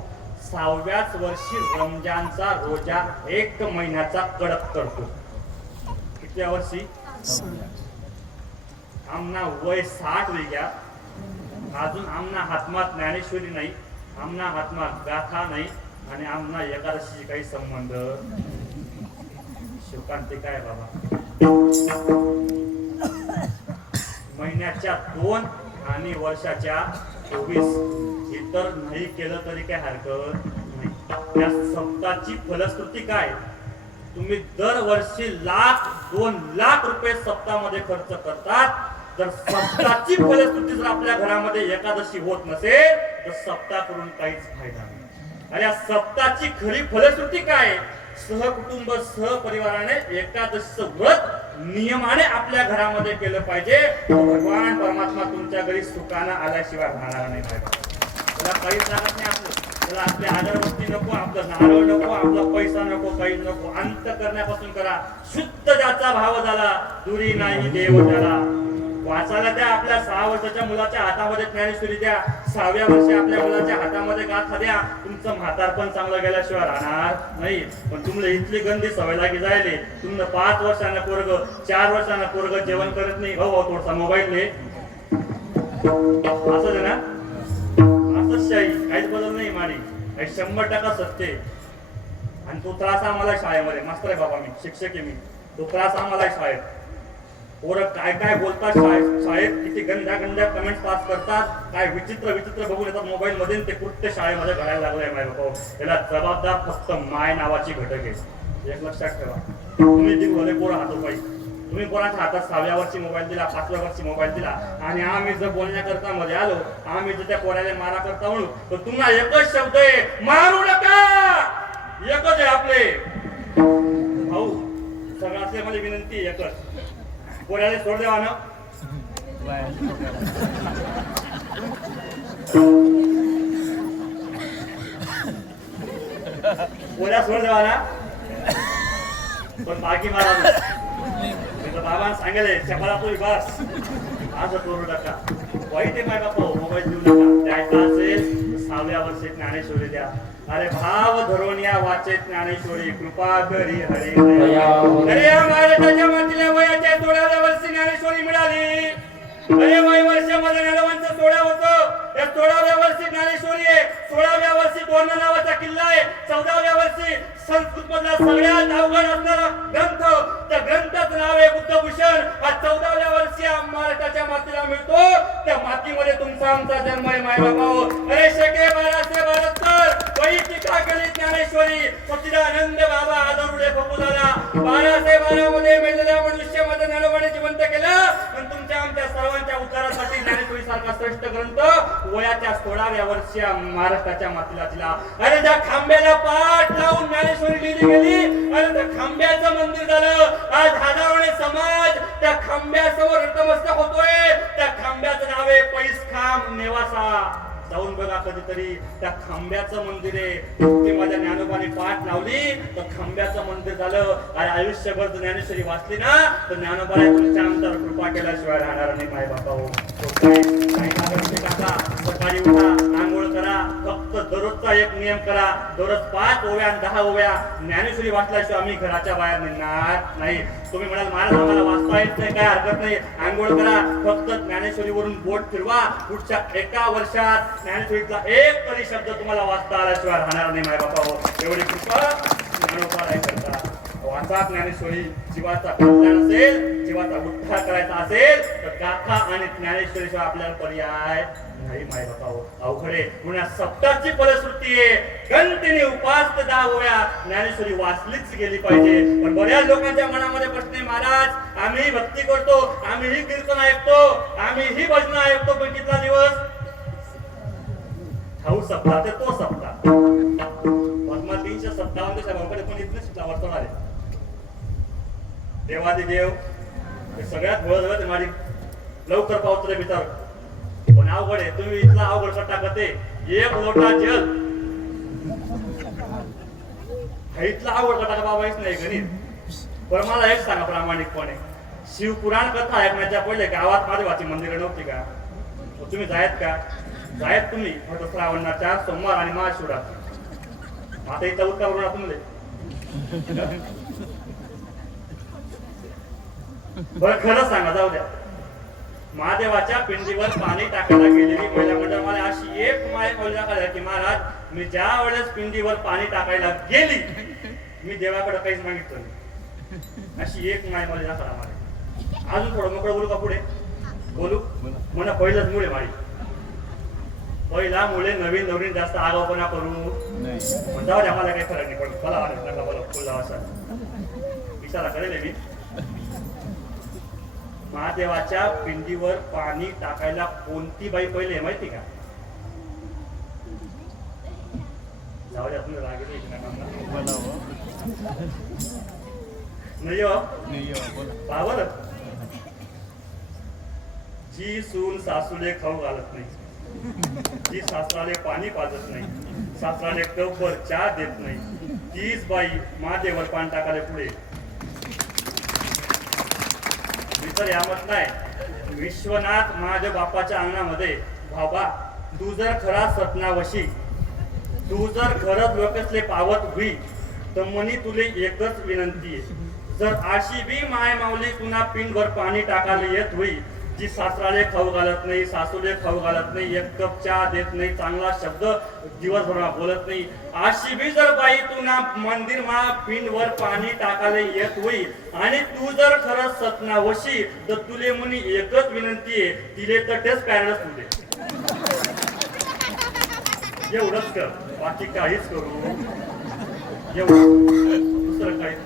6व्याच वर्षी रमजानचा रोजा 1 महिन्याचा कडक करतो. कितव्या वर्षी? आमना वय 60 वेग्या, अजून आमना हातमात ज्ञानेश्वरी नाही, आमना हातमात गाथा नाही, आणि आमना एकादशीशी काही संबंध. शिवकांती काय बाबा, महिन्याच्या 2 आणि वर्षाच्या 24 इतर नाही केलं तरी काय हरकत नाही. त्या सप्ताहाची फलश्रुती काय? तुम्ही दरवर्षी 2 लाख रुपये सप्ताहामध्ये खर्च करतात. जर सप्ताहाची फलश्रुती जर आपल्या घरामध्ये एकादशी होत नसेल तर सप्ताह करून काहीच फायदा नाही. आणि या सप्ताहाची खरी फलश्रुती काय? सहकुटुंब सहपरिवाराने एकादशीचं व्रत नियमाने आपल्या घरामध्ये केलं पाहिजे. भगवान परमात्मा तुमच्या घरी सुखानं आल्याशिवाय राहणार नाही. त्याला काहीच लागत नाही. आपलं त्याला आपली अगरबत्ती नको, आपलं नारळ नको, आपला पैसा नको, काहीच नको. अंत करण्यापासून करा. शुद्ध ज्याचा भाव झाला, दुरी नाही देव त्याला. वाचायला द्या, आपल्या 6 वर्षाच्या मुलाच्या हातामध्ये ज्ञानेश्वरी द्या, 6व्या वर्षी आपल्या मुलाच्या हातामध्ये गाथा द्या. तुमचं म्हातारपण चांगलं गेल्याशिवाय राहणार नाही. पण तुम्हाला इथली गंदी सवय लागी जायले. तुमनं 5 वर्षानं पोरग, 4 वर्षानं पोरग जेवण करत नाही. हो थोडसा मोबाईल ने असं आहे ना, असंच शाही, काहीच बदल नाही मारी. 100% सत्य. आणि तो त्रास आम्हाला शाळेमध्ये, मास्तर आहे बाबा, मी शिक्षक आहे, मी तो त्रास आम्हाला शाळेत. पोरं काय काय बोलतात शाळेत, किती गंध्या कमेंट्स पास करतात, काय विचित्र बघून येतात मोबाईल मध्ये. ते कृत्य शाळेमध्ये घडायला लागलंय माय बाबा. त्याला जबाबदार फक्त माय नावाची घटक आहे. एक लक्षात ठेवा. तुम्ही जी भले पोरं हातोपाई, तुम्ही पोरांच्या हातात 6व्या वर्षी मोबाईल दिला, 5व्या वर्षी मोबाईल दिला, आणि आम्ही जर बोलण्याकरता मध्ये आलो, आम्ही जर त्या पोराला मारा करता म्हणू, तर तुम्हाला एकच शब्द आहे, मारू नका. एकच आहे आपले भाऊ, सगळ्यातले मला विनंती एकच, पोऱ्याला सोड देवा ना. पोऱ्या सोड देवा ना, पण बाकी मारा. बाबांना सांगेल शपला तू बस, असं करू नका. वाईट आहे माय बापा, मोबाईल देऊ नका. द्यायचा असेल 6व्या वर्षी ज्ञानेश्वरी द्या. अरे भाव धरून या वाचे ज्ञानेश्वरी, कृपा करी हरी. अरे या महाराष्ट्राच्या मातीला वयाच्या 16व्या वर्षी ज्ञानेश्वरी मिळाली. अरे वय वर्षामध्ये नरवांचं 16 होतं. या 16व्या वर्षी ज्ञानेश्वरी आहे. 16व्या वर्षी दोर्ना नावाचा किल्ला आहे. 14व्या वर्षी संस्कृत मधला सगळ्यात अवघड असणारा ग्रंथ, त्या ग्रंथाचं नाव आहे बुद्धभूषण. हा 14व्या वर्षी महाराष्ट्राच्या मातीला मिळतो. त्या मातीमध्ये तुमचा आमचा जन्म आहे माय बाबा. अरे शेके 1272 वही टीका केली ज्ञानेश्वरी. सच्चिदानंद बाबा आदरुडे बघू झाला. 1212 मध्ये मेलेल्या मनुष्यामध्ये नरवणे जिवंत केलं. आणि तुमच्या आमच्या सर्वांच्या उद्धारासाठी ज्ञानेश्वरी सारखा श्रेष्ठ ग्रंथ वयाच्या 16व्या वर्षी महाराष्ट्राच्या मातीला दिला. अरे त्या खांब्याला पाठ लावून ज्ञानेश्वरी लिहिली गेली. आणि त्या खांब्याचं मंदिर झालं. आज हजारोने समाज त्या खांब्यासमोर नतमस्तक होतोय. त्या खांब्याचं नाव आहे पैसखांब नेवासा. जाऊन बघा कधीतरी त्या खांब्याचं मंदिर आहे. ती माझ्या ज्ञानोबाने पाठ लावली तर खांब्याचं मंदिर झालं. आणि आयुष्यभर जर ज्ञानेश्वरी वाचली ना तर ज्ञानोबाने तुमच्या आमच्यावर कृपा केल्याशिवाय राहणार नाही. माय बाबा हो काही लागत नाही काका. सकाळी उठा, आंघोळ करा, फक्त दररोजचा एक नियम करा. दररोज 5 ओव्या आणि 10 ओव्या ज्ञानेश्वरी वाचल्याशिवाय आम्ही घराच्या बाहेर निघणार नाही. तुम्ही म्हणाल महाराज आम्हाला वाचता येत नाही, काय हरकत नाही. आंघोळ करा, फक्त ज्ञानेश्वरीवरून बोट फिरवा. पुढच्या 1 वर्षात ज्ञानेश्वरीतला एक तरी शब्द तुम्हाला वाचता आल्याशिवाय राहणार नाही. माय बाबा हो एवढी कृपा ज्ञानोबा नाही करता. वाचा ज्ञानेश्वरी. जीवाचा कल्याण असेल, जीवाचा उद्धार करायचा असेल तर गाथा आणि ज्ञानेश्वरीशिवाय आपल्याला पर्याय नाही. माय बाबा हो अवघडे म्हणून सप्ताची फलश्रुती आहे. कंटिन्यू 5 ते 10 ओव्या ज्ञानेश्वरी वाचलीच गेली पाहिजे. पण बऱ्याच लोकांच्या मनामध्ये प्रश्न आहे, महाराज आम्ही भक्ती करतो, आम्ही ही कीर्तन ऐकतो, आम्ही ही भजन ऐकतो, पण कितला दिवस ठाऊ सप्ताह ते तो सप्ताह. पद्मा 357 दिवसाकडे पण इथून शिकला वर्तवणार आहे. देवादिदेव हे सगळ्यात बळजबळ माझी लवकर पावतले बिचार. पण अवघड आहे. तुम्ही इथला अवघड कट्टा करते. 1 लोटा जल इथला अवघड कट्टा का बाबा नाही गणित. पण मला एक सांगा प्रामाणिकपणे, शिवपुराण कथा ऐकण्याच्या पहिले गावात महादेवाची मंदिरं नव्हती का? तुम्ही जायत का? जायत तुम्ही फक्त श्रावणात 4 सोमवार आणि महाशिवरात्री. आता इथं उत्तर करून तुम्ही बरं खरं सांगा, जाऊ द्या. महादेवाच्या पिंडीवर पाणी टाकायला गेलेली महिला मंडळ मला अशी एक माय बोलल्या की महाराज मी ज्या वेळेस पिंडीवर पाणी टाकायला गेली मी देवाकडे काहीच मागितलं नाही. अशी एक माय मला दाखवला मला. अजून थोडं मोकळं बोलू का पुढे? बोलू म्हणा. पहिलंच मुळे माळी पहिला मुळे नवीन जास्त आगाऊपणा करू जाऊ द्या. मला काही फरक नाही पण मला नका बोला फुलला असा इशारा करेल मी. महादेवाच्या पिंडीवर पाणी टाकायला कोणती बाई पहिले माहिती का? जाऊ द्या तुम्ही राग नाही पावर. जी सून सासूले खाऊ घालत नाही, जी सासराले पाणी पाजत नाही, सासराले कपभर चहा देत नाही, तीच बाई महादेवावर पाणी टाकायला पुढे. तर यामत नाही. विश्वनाथ महादेव बाप्पाच्या अंगणामध्ये बाबा तू जर खरा सपनावशी, तू जर खरंच लोकसले पावत हुई तर मनी तुले एकच विनंती आहे. जर अशी बी माय माऊली तुना पिंडवर पाणी टाकायला येत होई, जी सासराले खाऊ घालत नाही, सासूले खाऊ घालत नाही, 1 कप चहा देत नाही, चांगला शब्द दिवसभर बोलत नाही, अशी बी जर बाई तुना मंदिर मा पिंडवर पाणी टाकायला येत होई आणि तू जर खरंच सपनावशी तर तुले मुनी एकच विनंती आहे, तिले तटेच पॅरलच तुले. एवढंच कर, बाकी काहीच करू एवढं, दुसरं काही.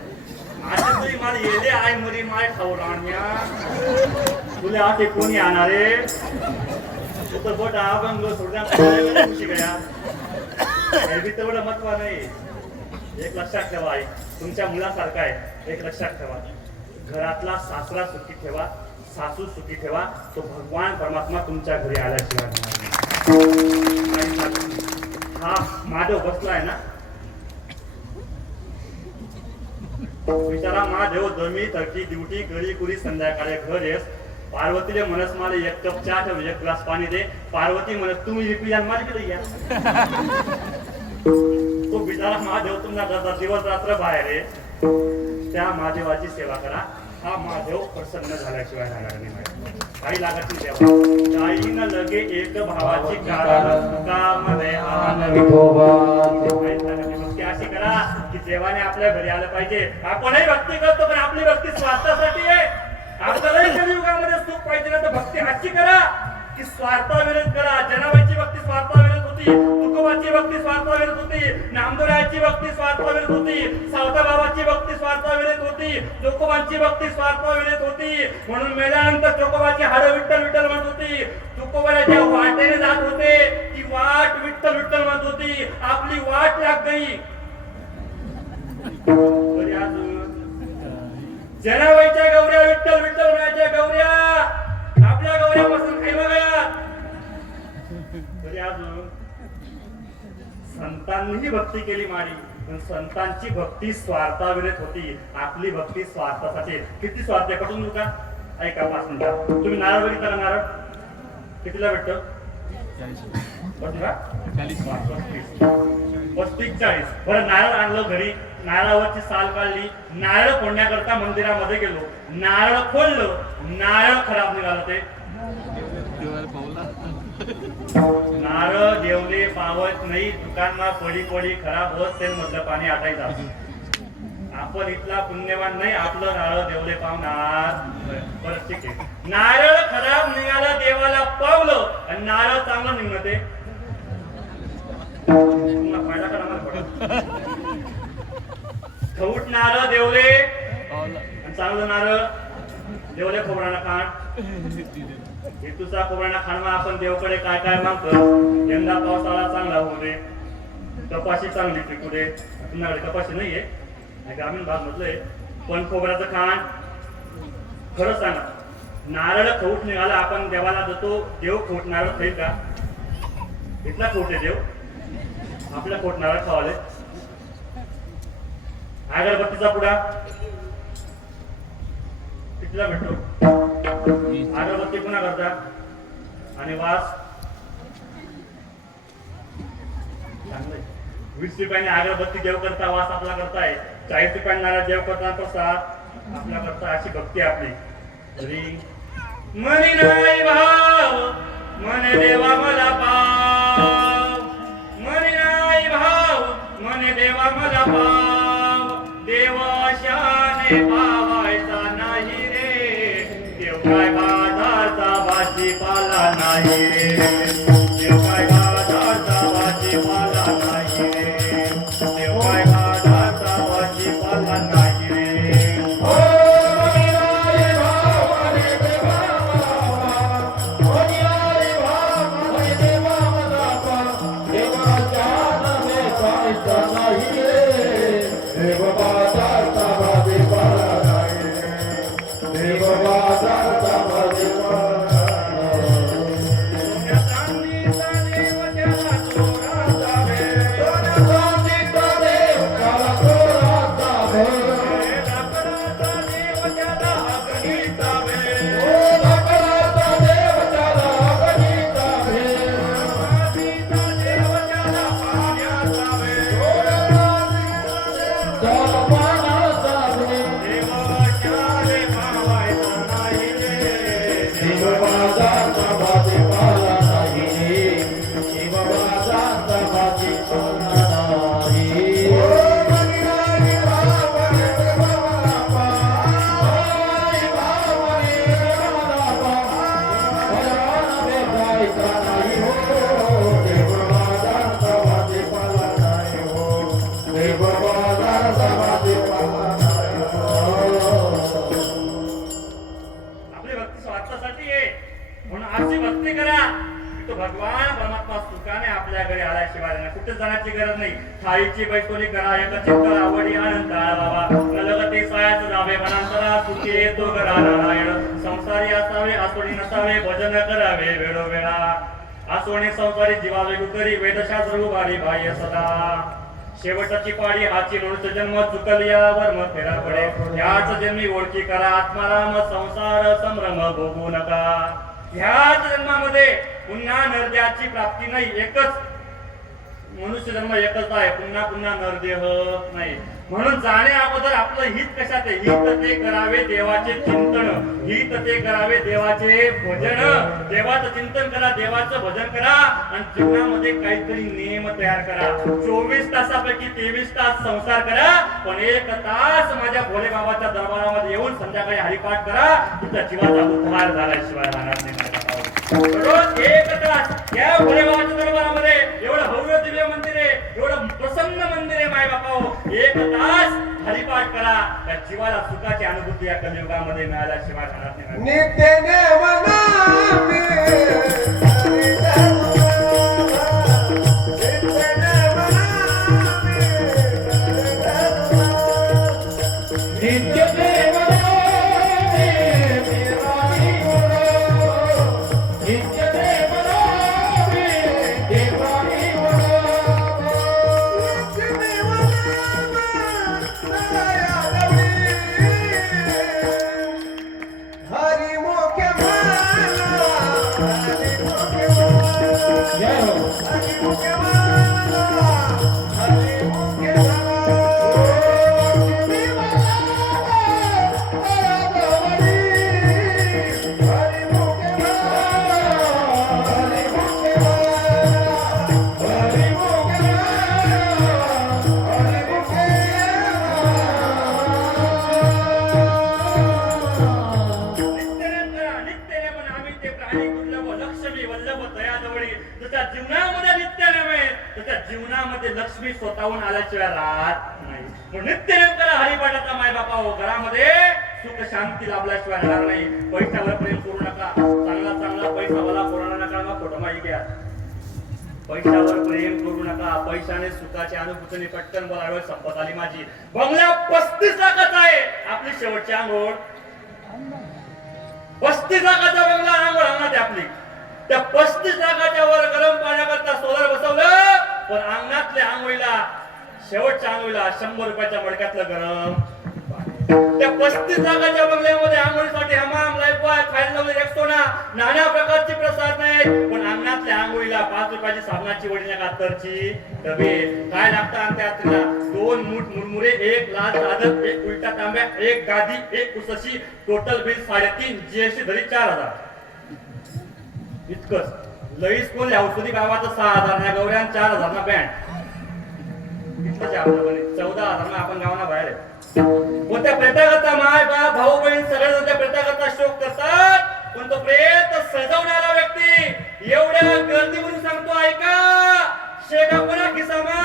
आता तरी मला येले आय मरी माय खाऊ राण्या तुला आते कोणी आणणारे? तू तर बोट अभंग सोडण्यात खुशी गया. हे बी तेवढं महत्व नाही. एक लक्षात ठेवा, आई तुमच्या मुलासारखा आहे. एक लक्षात ठेवा, घरातला सासरा सुखी ठेवा, सासू सुखी ठेवा, तो भगवान परमात्मा तुमच्या घरी आल्याशिवाय. हा महादेव बसलाय ना, बिचारा महादेव दमी थकी ड्युटी घरी कुरी संध्याकाळी घर येस. पार्वतीले म्हणस मला 1 कप चहा ठेव, 1 ग्लास पाणी दे. पार्वती म्हणत तुम्ही विकली माझ्याकडे या. तो बिचारा महादेव तुमचा दिवस रात्र बाहेर आहे. त्या महादेवाची सेवा करा. हा महादेव प्रसन्न झाल्याशिवाय राहणार नाही. काही लागत नाही देवा. काही न लगे एक भावाची कारण कामने आन विठोबा. भक्ती अशी करा की देवाने आपल्या घरी आलं पाहिजे. आपणही भक्ती करतो पण आपली भक्ती स्वार्थासाठी आहे. आपल्यालाही कलियुगामध्ये सुख पाहिजे ना तर भक्ती अशी करा की स्वार्थाविरोध करा. जनाबाईची भक्ती स्वार्थाविरोध होती, तुकोबाची भक्ती स्वार्थाविरोध होती, नामदेवरायाची भक्ती स्वार्थाविरोध होती, सावताबाबाची भक्ती स्वार्थाविरोध होती, तुकोबांची भक्ती स्वार्थाविरोध होती. म्हणून मेल्यानंतर तुकोबाची हाडं विठ्ठल विठ्ठल म्हणत होती. तुकोबाच्या वाटेने जात होते, ती वाट विठ्ठल विठ्ठल म्हणत होती. आपली वाट लाग गई. जनाबाईच्या गौऱ्या विठ्ठल विठ्ठल म्हणायच्या गौऱ्या, आपल्या गौऱ्या बसून काही बघा तरी अजून संतांनीही भक्ती केली माडी, पण संतांची भक्ती स्वार्थाविरत होती, आपली भक्ती स्वार्थासाठी. किती स्वार्थ आहे पटून का? ऐका 5 मिनिटं. तुम्ही नारळ बघितला का? नारळ कितीला भेटतो? 35-40. बरं, नारळ आणलं घरी, नारळावरची साल काढली, नारळ फोडण्याकरता मंदिरामध्ये गेलो, नारळ फोडलं, नारळ खराब निघालं. ते नारळ देवले पावत नाही, दुकानमा पडी पडी खराब होत, ते मधलं पाणी आटायचं. आपण इथला पुण्यवान नाही, आपलं नारळ देवले पावणार. बरं ठीक आहे, नारळ खराब निघालं, देवाला पावलं, आणि नारळ चांगलं निघणं ते फायदा करा मला पडत. खवूट नारळ देवले आणि चांगलं नारळ देवले खोबराना खाण. हेतूचा खोबराना खाणमा आपण देवकडे काय काय मागतो? यंदा पावसाळा चांगला होऊ दे, कपाशी चांगली पिकू दे. तुमच्याकडे कपाशी नाहीये, ग्रामीण भाग मधलंय, पण खोबऱ्याचं खाण. खरं सांगा, नारळ खवूट निघाला, आपण देवाला देतो, देव खवूट नारळ खाईल का? इथला खवूट आहे देव, आपल्या खोट नारळ खावाले. अगरबत्तीचा पुडा कितीला भेटतो? अगरबत्ती पुन्हा करता, आणि वास चांगलं. 20 रुपयाने अगरबत्ती देव करता, वास आपला करताय. 40 रुपयाने नारळ देव करता, प्रसाद आपला करता. अशी भक्ती आपली. तरी मनी नाही भाव, मने देवा मला पाव, मनी नाही भाव, मने देवा मला पाव. देवाशाने पावायचा नाही रे, देव काय बाजारचा भाजीपाला नाही रे, देव काय बाजारचा भाजीपाला नाही रे, देव काय बाजारचा भाजीपाला नाही रे. जाण्याची गरज नाही. थाळीची बैठोली करा, एक चित्त आवडी आनंद बाबा नलगती सायाच जावे वनांतरा सुखी येतो घरा नारायण. संसारी असावे आसोडी नसावे, भजन करावे वेळोवेळा. आसोणी संसारी जीवावे करी, वेदशास्त्र उभारी बाह्य सदा. शेवटची पाडी हाची लोणचं जन्म चुकलियावर मग फेरा पडे. ह्याच जन्मी ओळखी करा, आत्माराम संसार संभ्रम भोगू नका. ह्याच जन्मामध्ये पुन्हा नरदेहाची प्राप्ती नाही, एकच मनुष्य जन्म एकच आहे, पुन्हा पुन्हा नरदेह नाही. म्हणून जाणे अगोदर आपलं हित कशात आहे? हित ते करावे देवाचे चिंतन, हित ते करावे देवाचे भजन. देवाचं चिंतन करा, देवाचं भजन करा, आणि जीवनामध्ये काहीतरी नियम तयार करा. 24 तासापैकी 23 तास संसार करा, पण 1 तास माझ्या भोले बाबाच्या दरबारामध्ये येऊन संध्याकाळी हरिपाठ करा. तुमच्या जीवाचा उद्धार झाल्याशिवाय राहणार नाही. रोज 1 तास या भोले बाबाच्या दरबारामध्ये, एवढं भव्य दिव्य मंदिर आहे, एवढं प्रसन्न मंदिर आहे माय बापा. 1 तास हरिपाठ करा, त्या जीवाला सुखाची अनुभूती या कलियुगामध्ये मिळाल्याशिवाय राहणार नाही. नित्य नेमनामी लक्ष्मी स्वतःहून आल्याशिवाय राहत नाही. मग नित्य नेमकं हरिपाठाचा माय बापा हो, घरामध्ये सुख शांती लाभल्याशिवाय राहणार नाही. पैशावर प्रेम करू नका, चांगला चांगला पैसा मला कोणाला नका, मग फोटो माही घ्या. पैशावर प्रेम करू नका, पैशाने सुखाची अनुभूती पटकन बोलावे. संपत आली माझी, बंगला 35 लाखाचा आहे, आपली शेवटची आंघोळ 35 लाखाचा बंगला, आंघोळ अंगणात आहे आपली. त्या 35 लाखाच्या वर गरम पाण्याकरता सोलर बसवलं, पण अंगणातल्या आंघोळीला, शेवटच्या आंघोळीला 100 रुपयाच्या मडक्यातलं गरम. त्या 35 लाखाच्या बंगल्यामध्ये आंघोळीसाठी हमाम, लाईफबॉय, फाईल लावले, रेक्सोना, नाना प्रकारची प्रसाद नाही, पण अंगणातल्या आंघोळीला 5 रुपयाची साबणाची वडी, कातरची डबे. काय लागतं आमच्या यात्रेला? 2 मूठ मुरमुरे, 1 लाल चादर, 1 उलटा तांब्या, 1 गादी, 1 उसशी. टोटल बिल 3.5, जीएसटी धरी 4,000. इतकंच. लईच कोण औषधी गावाचं 6,000 ना गौऱ्या, 4,000 ना बँड. इतकंच आपलं 14,000 ना आपण गावाला बाहेर आहे. कोणत्या प्रेताकरता माय बाप भाऊ बहीण सगळे त्या प्रेताकरता शोक करतात, पण तो प्रेत सजवणारा व्यक्ती एवढ्या गर्दीवरून सांगतो, ऐका शेगा कोणा खिसामा.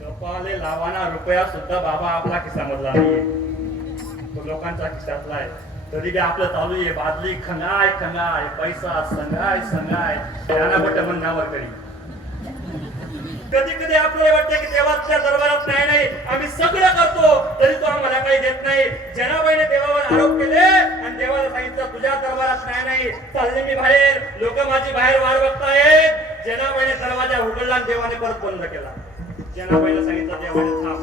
कपाले लावाना रुपया सुद्धा बाबा आपला खिसामधला नाहीये, तो लोकांचा खिशातला आहे. तरी बी आपलं चालू आहे बादली खंगाय खंगाय, पैसा संगाय संगाय, त्यांना बट म्हणण्यावर करी. कधी कधी आपल्याला वाटतं की देवाच्या दरबारात नाही, आम्ही सगळं करतो तरी तो आम्हाला काही देत नाही. जनाबाईने देवावर आरोप केले आणि देवाला सांगितलं तुझ्या दरबारात नाही, चालले मी बाहेर, लोक माझी बाहेर वाट बघतायत. जनाबाईने दरवाजा उघडला आणि देवाने परत बंद केला. जनाबाईला सांगितलं देवाने थांब,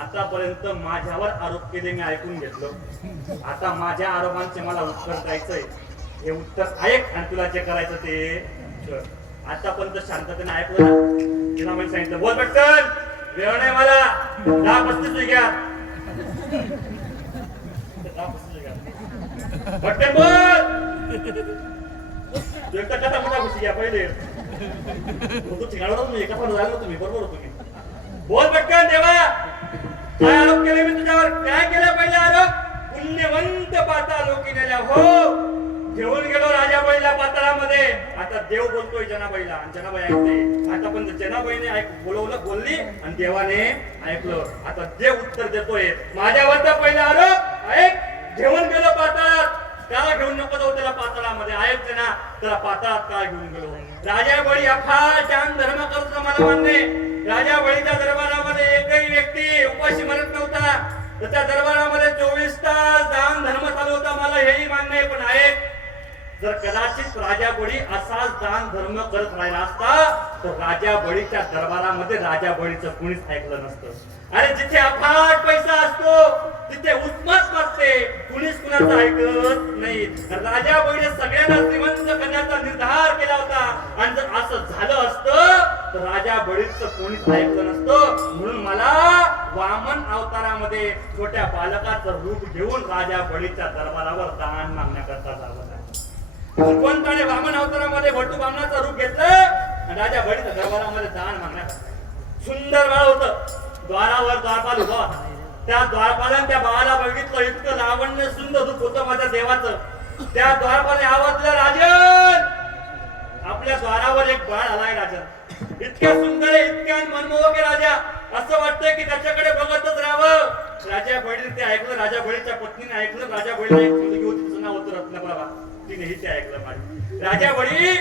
आतापर्यंत माझ्यावर आरोप केले मी ऐकून घेतलं, आता माझ्या आरोपांचे मला उत्तर द्यायचंय. हे उत्तर ऐक आणि तुला जे करायचं ते कर. आतापर्यंत शांततेने ऐकलं ना. तिला मी सांगितलं बोल पटकन, वेळ नाही मला, 10-35 घ्या पटकन बोल. तू एकटा कथा मोठा खुशी घ्या पहिले, तू ठिकाणावर मी एका पण झालो तुम्ही, बरोबर तुम्ही. बोल पटकन देवा, काय आरोप केले मी तुझ्यावर? काय केलं पहिले आरोप? पुण्यवंत पाता लोकी नेल्या हो, घेऊन गेलो राजाबाईला पाताळामध्ये. आता देव बोलतोय जनाबाईला आणि जनाबाई ऐकते. आता पण जनाबाईने बोलवलं, बोलली आणि देवाने ऐकलं. आता देव उत्तर देतोय माझ्यावरचा पहिला आरोप ऐक. घेऊन गेलो पाताळात, त्याला घेऊन नको जाऊ त्याला पाताळामध्ये, ऐकते ना, त्याला पाताळात का घेऊन गेलो? राजाबाई अफाट दान धर्म करतो मला मान्य. राजाबाईच्या दरबारामध्ये एकही व्यक्ती उपाशी मरत नव्हता, तर त्या दरबारामध्ये 24 तास दान धर्म चालू होता, मला हेही मान्य आहे. पण ऐक, जर कदाचित राजा बळी असाच दान धर्म करत राहिला असता तर राजा बळीच्या दरबारामध्ये राजा बळीचं कुणीच ऐकलं नसतं. अरे जिथे अफाट पैसा असतो तिथे उत्मत नसते, कुणीच कुणाचं ऐकत नाही. राजा बळीने सगळ्यांना श्रीमंत करण्याचा निर्धार केला होता आणि जर असं झालं असतं तर राजा बळीचं कोणीच ऐकलं नसतं. म्हणून मला वामन अवतारामध्ये छोट्या बालकाचं रूप घेऊन राजा बळीच्या दरबारावर दान मागण्याकरता जावं लागलं. भगवंताने वामन अवतारामध्ये भट्टू बामणाचं रूप घेतलं आणि राजा बळीच्या दरबारामध्ये दान मागण्याकरता. सुंदर बाळ होतं, द्वारावर द्वारपाल उभा होता. त्या द्वारपालाने त्या बाळाला बघितलं, इतकं लावण्य सुंदर रूप होतं माझ्या देवाचं. त्या द्वारपालाने आवाजलं, राजन, आपल्या द्वारावर एक बाळ आलाय राजन. इतक्या सुंदर आहे, इतक्या मनमोहक आहे राजा, असं वाटतंय की त्याच्याकडे बघतच राहावं. राजा बळीने ते ऐकलं, राजा बळीच्या पत्नीने ऐकलं. राजा बळीला एक मुलगी होती, तिचं नाव होतं रत्नप्रभा, तिनेही ते ऐकलं. माझी राजा बळी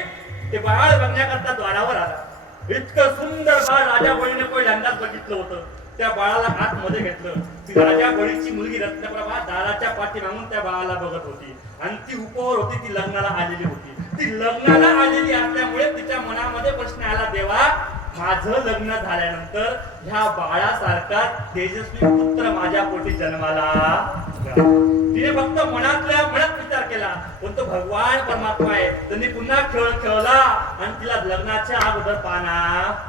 ते बाळ बघण्याकरता द्वारावर आला. इतकं सुंदर बाळ राजा बळीने पहिल्यांदाच बघितलं होतं. त्या बाळाला आतमध्ये घेतलं. ती राजा बळीची मुलगी रत्नप्रभा दाराच्या पाठीमागून त्या बाळाला बघत होती आणि ती उपवर होती, ती लग्नाला आलेली होती. ती लग्नाला आलेली असल्यामुळे तिच्या मनामध्ये प्रश्न आला, देवा माझं लग्न झाल्यानंतर ह्या बाळासारखा तेजस्वी पुत्र माझ्या पोटी जन्माला. तिने फक्त मनातल्या मनात विचार केला, पण तो भगवान परमात्मा आहे. त्यांनी पुन्हा खेळ खेळला आणि तिला लग्नाच्या अगोदर पाना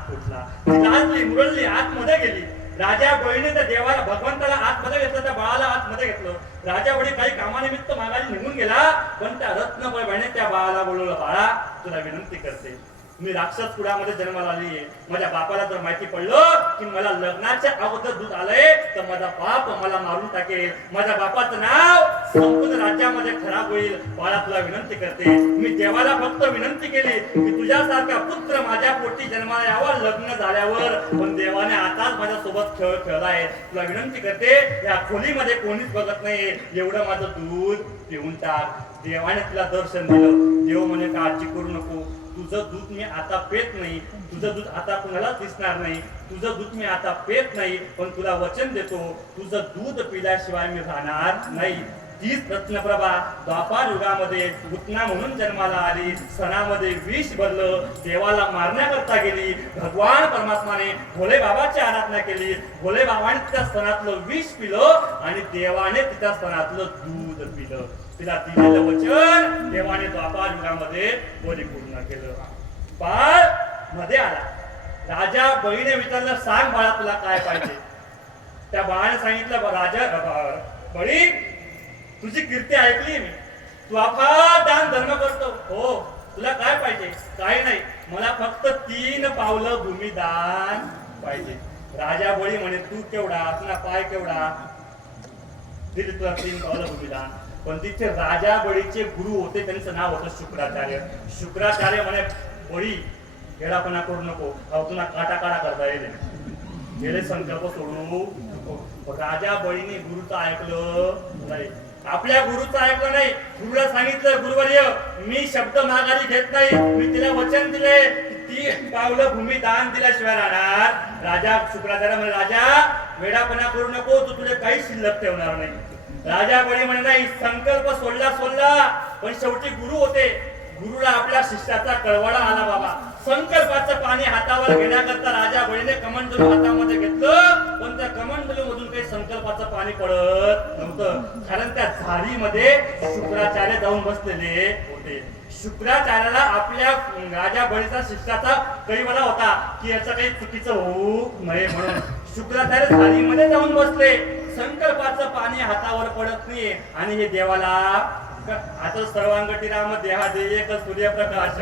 फुटला. ती लाजली, मुरडली, आतमध्ये गेली. राजा बळीने त्या देवाला, भगवंताला आतमध्ये घेतलं, त्या बाळाला आतमध्ये घेतलं. राजा बळी काही कामानिमित्त मागायला निघून गेला, पण त्या रत्नप्रभाने त्या बाळाला बोलवलं, बाळा तुला विनंती करते, मी राक्षस कुळामध्ये जन्माला आली आहे. माझ्या बापाला जर माहिती पडलं की मला लग्नाच्या अगोदर दूध आलंय तर माझा बाप मला मारून टाकेल. माझ्या बापाचं नाव संपूर्ण राज्यामध्ये खराब होईल. बाळा तुला विनंती करते, मी देवाला फक्त विनंती केली की तुझ्यासारखा पुत्र माझ्या पोटी जन्माला यावा लग्न झाल्यावर, पण देवाने आताच माझ्या सोबत खेळ खेळलाय. तुला विनंती करते या खोलीमध्ये कोणीच बघत नाही, एवढं माझं दूध पिऊन टाक. देवाने तुला दर्शन दिलं. देव म्हणे काळजी करू नको, तुझं दूध मी आता पेत नाही, तुझं दूध आता कुणाला दिसणार नाही, तुझं दूध मी आता पेत नाही, पण तुला वचन देतो तुझं दूध पिल्याशिवाय मी राहणार नाही. तीच रत्नप्रभा द्वापार युगामध्ये पुतना म्हणून जन्माला आली. सणामध्ये विष भरलं, देवाला मारण्याकरता गेली. भगवान परमात्माने भोले बाबाची आराधना केली. भोले बाबाने तिच्या स्तनातलं विष पिलं आणि देवाने तिच्या स्तनातलं दूध पिलं. तिला दिलेलं वचन देवाने द्वापार युगामध्ये परिपूर्ण केलं. बाळ मध्ये आला. राजा बळीने विचारलं, सांग बाळा तुला काय पाहिजे. त्या बाळाने सांगितलं, राजा बळी तुझी कीर्ती ऐकली मी, तू अफाट दान धर्म करतो. हो, तुला काय पाहिजे. काही नाही, मला फक्त 3 पावलं भूमिदान पाहिजे. राजा बळी म्हणे, तू केवढा, तुला पाय केवढा. दिली तुला 3 पावलं भूमिदान. पण तिथे राजा बळीचे गुरु होते, त्यांचं नाव होतं शुक्राचार्य. शुक्राचार्य म्हणे, बळी येडापणा करू नको, तुला काटा काटा करता येईल, गेले संकल्प सोडू नको. राजा बळीने गुरुचं ऐकलं नाही, आपल्या गुरुचं ऐकलं नाही. गुरुला सांगितलं, गुरुवर्य मी शब्द माघारी घेत नाही, मी तिला वचन दिले 3 पावलं भूमी दान दिल्याशिवाय राहणार. राजा शुक्राचार्य म्हणे, राजा वेडापणा करू नको, तू तुला काही शिल्लक ठेवणार नाही. राजा बळी म्हणे, नाही संकल्प सोडला, पण शेवटी गुरु होते. गुरुला आपल्या शिष्याचा कळवळा आला. बाबा संकल्पाचं पाणी हातावर घेण्याकरता राजा बळीने कमंडलू हातामध्ये घेतलं, पण त्या कमंडलू मधून काही संकल्पाचं पाणी पडत नव्हतं, कारण त्या झाडीमध्ये शुक्राचार्य जाऊन बसलेले होते. शुक्राचार्याला आपल्या राजा बळीचा शिष्याचा कळवळा होता की याचं काही चुकीचं होऊ नये म्हणून. शुक्राचार्य झाडीमध्ये जाऊन बसले. संकल्पाचं पाणी हातावर पडत नाही आणि हे देवाला आता सर्वांगटी राम देहा दे एक सूर्यप्रकाश,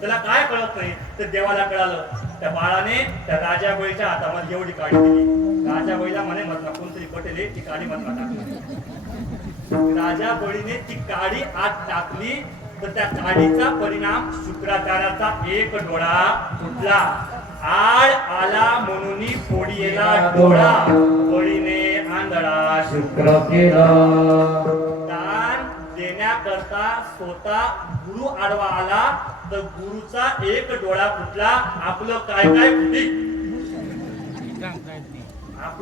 त्याला काय कळत नाही, तर देवाला कळालं. त्या बाळाने त्या राजा बळीच्या हातामध्ये एवढी काडी दिली. राजा बळीला म्हणे, मधला कोणतरी पटेल ती काडी मधला टाकली. राजा बळीने ती काडी आत टाकली, तर त्या काडीचा परिणाम शुक्राचार्याचा एक डोळा फुटला. आळ आला म्हणून फोडीला डोळा, बळीने आंधळा शुक्र केला. दान देण्याकरता स्वतः गुरु आडवा आला, तर गुरुचा एक डोळा फुटला. आपलं काय काय फुटी,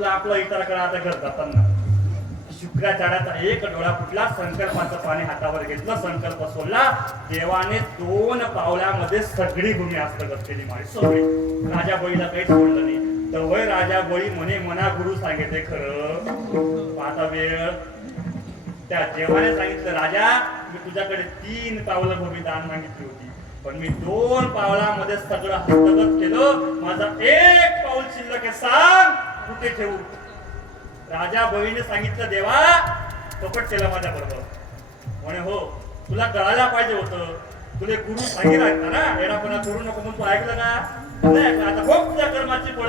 आपला इतराकडे आता घर जाताना शुक्राचार्याचा एक डोळा फुटला. संकल्पाचं पाणी हातावर घेतलं, संकल्प सोडला. देवाने 2 पावलामध्ये सगळी भूमी हस्तगत केली. माझी सगळी. राजा बळीला काही सोडलं नाही. तर राजा बळी म्हणे, मना गुरु सांगितले खरं. आता वेळ त्या देवाने सांगितलं, राजा मी तुझ्याकडे 3 पावलं भूमी दान मागितली होती, पण मी 2 पावलामध्ये सगळं हस्तगत केलं. माझा 1 पाऊल शिल्लक आहे, सांग कुठे ठेवू. राजा बळीने सांगितलं, देवा कपट केलं माझ्या बरोबर. म्हणे, हो तुला कळायला पाहिजे होतं, तुला गुरु सांगितलं ना येडापणा करू नको म्हणून तू ऐकलं का नाही ऐकलं. आता बघ तुझ्या कर्माची फळ.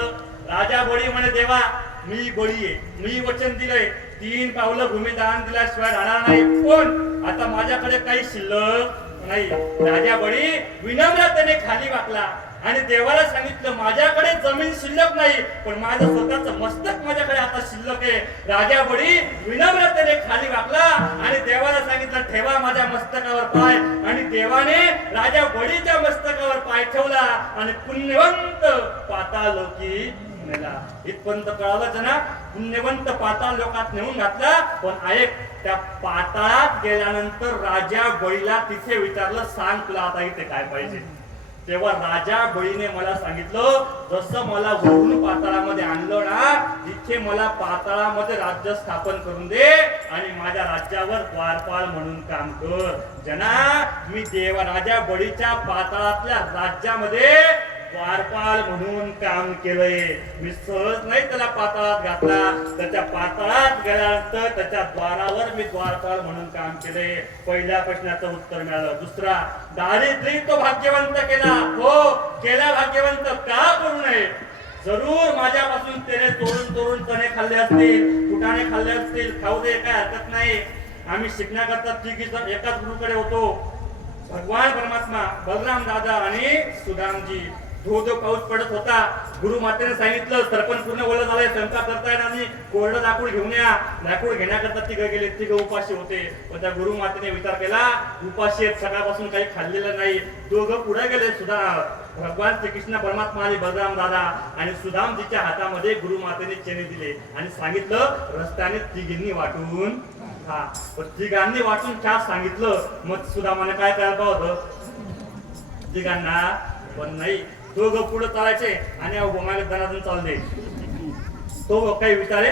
राजा बळी म्हणे, देवा मी बळी आहे, मी वचन दिलंय 3 पावलं भूमिदान दिल्याशिवाय राहणार नाही, पण आता माझ्याकडे काही शिल्लक नाही. राजा बळी विनम्रतेने खाली वाकला आणि देवाला सांगितलं, माझ्याकडे जमीन शिल्लक नाही, पण माझं स्वतःचं मस्तक माझ्याकडे आता शिल्लक आहे. राजा बळी विनम्रतेने खाली वाकला आणि देवाला सांगितलं, ठेवा माझ्या मस्तकावर पाय. आणि देवाने राजा बळीच्या मस्तकावर पाय ठेवला आणि पुण्यवंत पातालोकी नेला. इथपर्यंत कळालंच ना, पुण्यवंत पाताळ लोकात नेऊन घातला. पण ऐक, त्या पाताळात गेल्यानंतर राजा बळीला तिथे विचारलं, सांग तुला आता इथे काय पाहिजे. तेव्हा राजा बळीने मला सांगितलं, जसं मला वरून पाताळामध्ये आणलं ना, तिथे मला पाताळामध्ये राज्य स्थापन करून दे आणि माझ्या राज्यावर द्वारपाल म्हणून काम कर. जना मी राजा बळीच्या पाताळातल्या राज्यामध्ये द्वारपाल म्हणून काम केलंय. मी सहज नाही त्याला पाताळात घातला, त्याच्या पाताळात गेल्यानंतर त्याच्या द्वारावर मी द्वारपाल म्हणून काम केलंय. पहिल्या प्रश्नाचं उत्तर मिळालं. दुसरा, दारिद्र्य तो भाग्यवंत केला. हो केला भाग्यवंत, का करू नये? जरूर माझ्यापासून त्याने चोरून चणे खाल्ले असतील, फुटाणे खाल्ले असतील, खाऊ दे, काय हरकत नाही. आम्ही शिकण्याकरता तिघी जण एकाच गुरुकडे होतो. भगवान परमात्मा, बलराम दादा आणि सुदामजी. धो पाऊस पडत होता. गुरु मातेने सांगितलं सरपण पूर्ण ओलं झालंय, स्वयंपाक करता येणार नाही, कोरडं लाकूड घेऊन या. लाकूड घेण्याकरता तिघ गेले. तिघ उपाशी होते. पण त्या गुरु मातेने विचार केला, उपाशी आहेत, सकाळपासून काही खाल्लेलं नाही. दोघं पुढे गेले. सुद्धा भगवान श्रीकृष्ण परमात्मा आणि बलराम दादा आणि सुदामजीच्या हातामध्ये गुरु मातेने चेने दिले आणि सांगितलं रस्त्याने तिघींनी वाटून खा. पण तिघांनी वाटून खा सांगितलं. मग सुदामाने काय करायला होतं? तिघांना पण नाही. दोघं पुढे चालायचे आणि गोमागे दनादन चालले. तो काही विचारे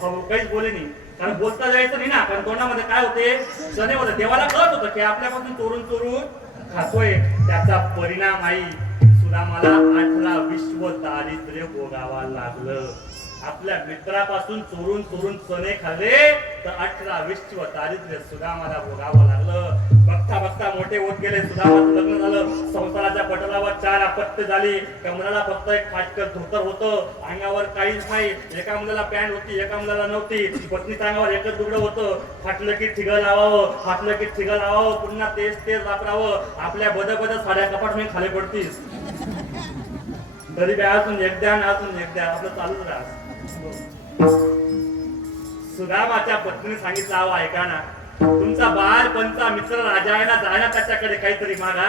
काहीच बोले नाही, कारण बोलता जायचं नाही ना, कारण तोंडामध्ये काय होते? सने होते. देवाला कळत होतं की आपल्यापासून चोरून खातोय. त्याचा परिणाम आई सुदामाला 18 विश्व दारिद्र्य भोगावा लागलं. आपल्या मित्रापासून चोरून चणे खाल्ले तर 18 विश्व दारिद्र्य सुदामाला भोगावं लागलं. बघता बघता मोठे होत गेले. सुदामाचं लग्न झालं. संसाराच्या पटलावर 4 अपत्य झाली. कमराला फक्त एक फाटकन धोतर होतं, अंगावर काहीच नाही. एका मुलाला पॅन्ट होती, एका मुलाला नव्हती. पत्नीच्या अंगावर एकच दुगडं होतं. फाटलं की ठिगं लावावं, फाटलं की ठिगं लावावं, पुन्हा तेच वापरावं. आपल्या बद साड्या कपाट मी खाली पडतीस. तरी बी अजून एकद्या आपलं चालूच राहत. सुदामाच्या पत्नीने सांगितलं, अहो ऐका ना, तुमचा बालपणचा मित्र राजा आहे ना, जाण्या त्याच्याकडे काहीतरी मागा.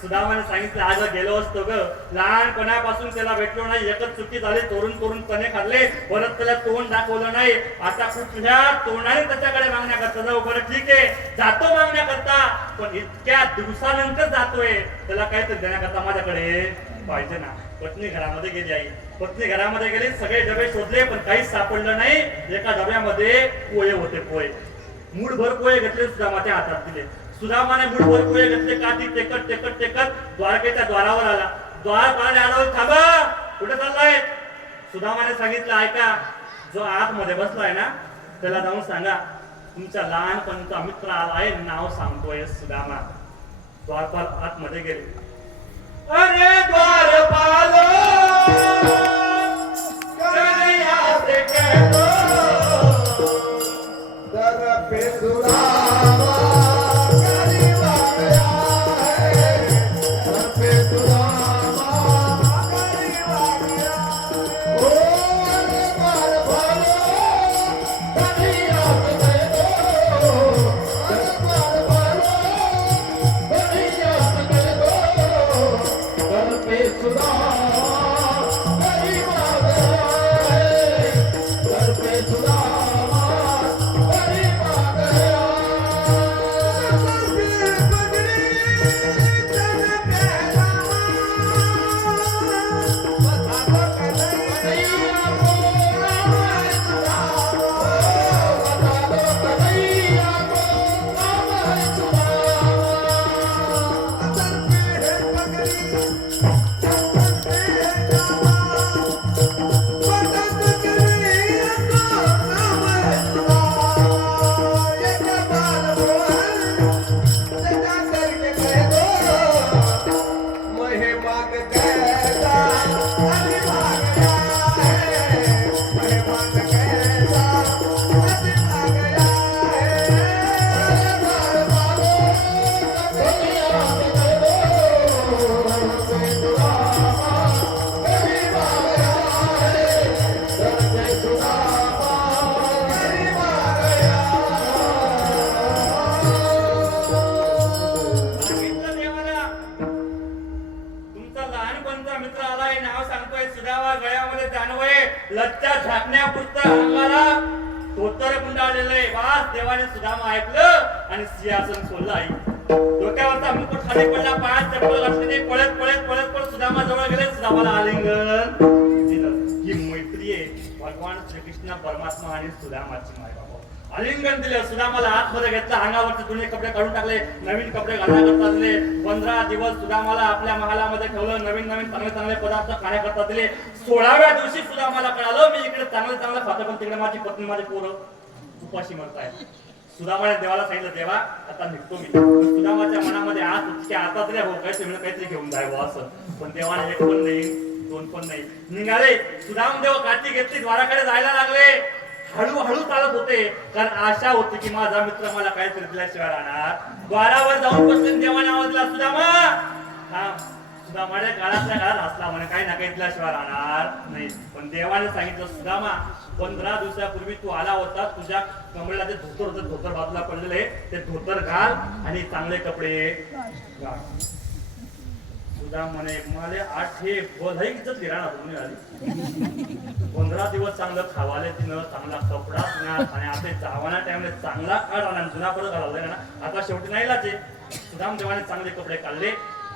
सुदामाने सांगितलं, आज गेलो असतो ग, लहानपणापासून त्याला भेटलो नाही, एकच चुकी झाली, चोरून चणे खाल्ले, परत त्याला तोंड दाखवलं नाही. आता कुठल्या तोंडाने त्याच्याकडे मागण्याकरता जाऊ? बरं ठीक आहे, जातो मागण्याकरता, पण इतक्या दिवसानंतर जातोय, त्याला काहीतरी देण्याकरता माझ्याकडे पाहिजे ना. पत्नी घरामध्ये गेली. आई पत्नी घरामध्ये गेली. सगळे डबे शोधले पण काहीच सापडलं नाही. एका डब्यामध्ये पोहे होते. पोहे मूठभर पोहे घेतले, सुदामाच्या हातात दिले. सुदामाने मूठभर पोहे घेतले. काठी टेकत द्वारकेच्या द्वारावर आला. द्वार पाहायला आला. थांबा, कुठे चाललाय? सुदामाने सांगितलं, ऐका, जो आतमध्ये बसलाय ना त्याला जाऊन सांगा तुमच्या लहानपणीचा मित्र आलाय, नाव सांगतोय सुदामा. द्वारपाल आतमध्ये गेले. अरे द्वारपालो कन्हैया से कह दो दर पे सुदामा गरीब आ गया है, दर पे सुदामा गरीब आ गया। ओ अरे द्वारपालो कन्हैया से कह दो, अरे द्वारपालो कन्हैया से कह दो, दर पे सुदामा गरीब आ गया है, दर पे सुदामा गरीब आ गया। लज्जा झाकण्यापुरता अंगाला धोतर गुंडाळलेलंय. वास देवाने सुदामा ऐकलं आणि सिंहासन सोडलं. आई डोक्यावरचा मुकुट खाली पडला, पायात चप्पल घातली. पळत सुदामा जवळ गेले. सुदामाला आलिंगन दिलं. ही मैत्री आहे भगवान श्रीकृष्ण परमात्मा आणि सुदामाची. माय बाबा आलिंगन दिलं, सुदामाला आतमध्ये घेतलं, अंगावरचे जुने कपडे काढून टाकले, नवीन कपडे घालण्याकरता दिले. 15 दिवस सुदामाला आपल्या महालामध्ये ठेवलं, नवीन नवीन चांगले चांगले पदार्थ खाण्याकरता दिले. 16व्या दिवशी सुदामाला कळालं मी इकडे चांगलं चांगलं खातो, पण तिकडे माझी पत्नी माझे पोरं उपाशी मरतायत. सुदामाने देवाला सांगितलं, देवा आता निघतो मी. सुदामाच्या मनामध्ये आज आता तरी हो काहीतरी घेऊन जावं असं, पण देवाने एक पण नाही, दोन पण नाही. निघाले सुदाम देव, काठी घेतली, द्वाराकडे जायला लागले. हळूहळू चालत होते, कारण आशा होती की माझा मित्र मला काहीतरी दिल्याशिवाय राहणार. द्वारावर जाऊन बसले, देवाने आवाज दिला, सुदामा. हा सुदामाने काळातल्या काळात हसला, म्हणे काही ना काही दिल्याशिवाय राहणार नाही. पण देवाने सांगितलं, सुदामा 15 दिवसापूर्वी तू आला होता, तुझ्या कमरेला ते धोतर बाजूला पडलेले, ते धोतर घाल आणि चांगले कपडे घाल. सुदाम म्हणे, मला आठे बधाई इज्जत राहणार म्हणून आली. 15 दिवस चांगलं खावाले तिनं, चांगला कपडा तिनं, आणि आता जावाना टाइमला चांगला काढ आणि जुना परत घालवलाय ना, आता शेवटी नाही लाचे. सुदाम देवाने चांगले कपडे काढले,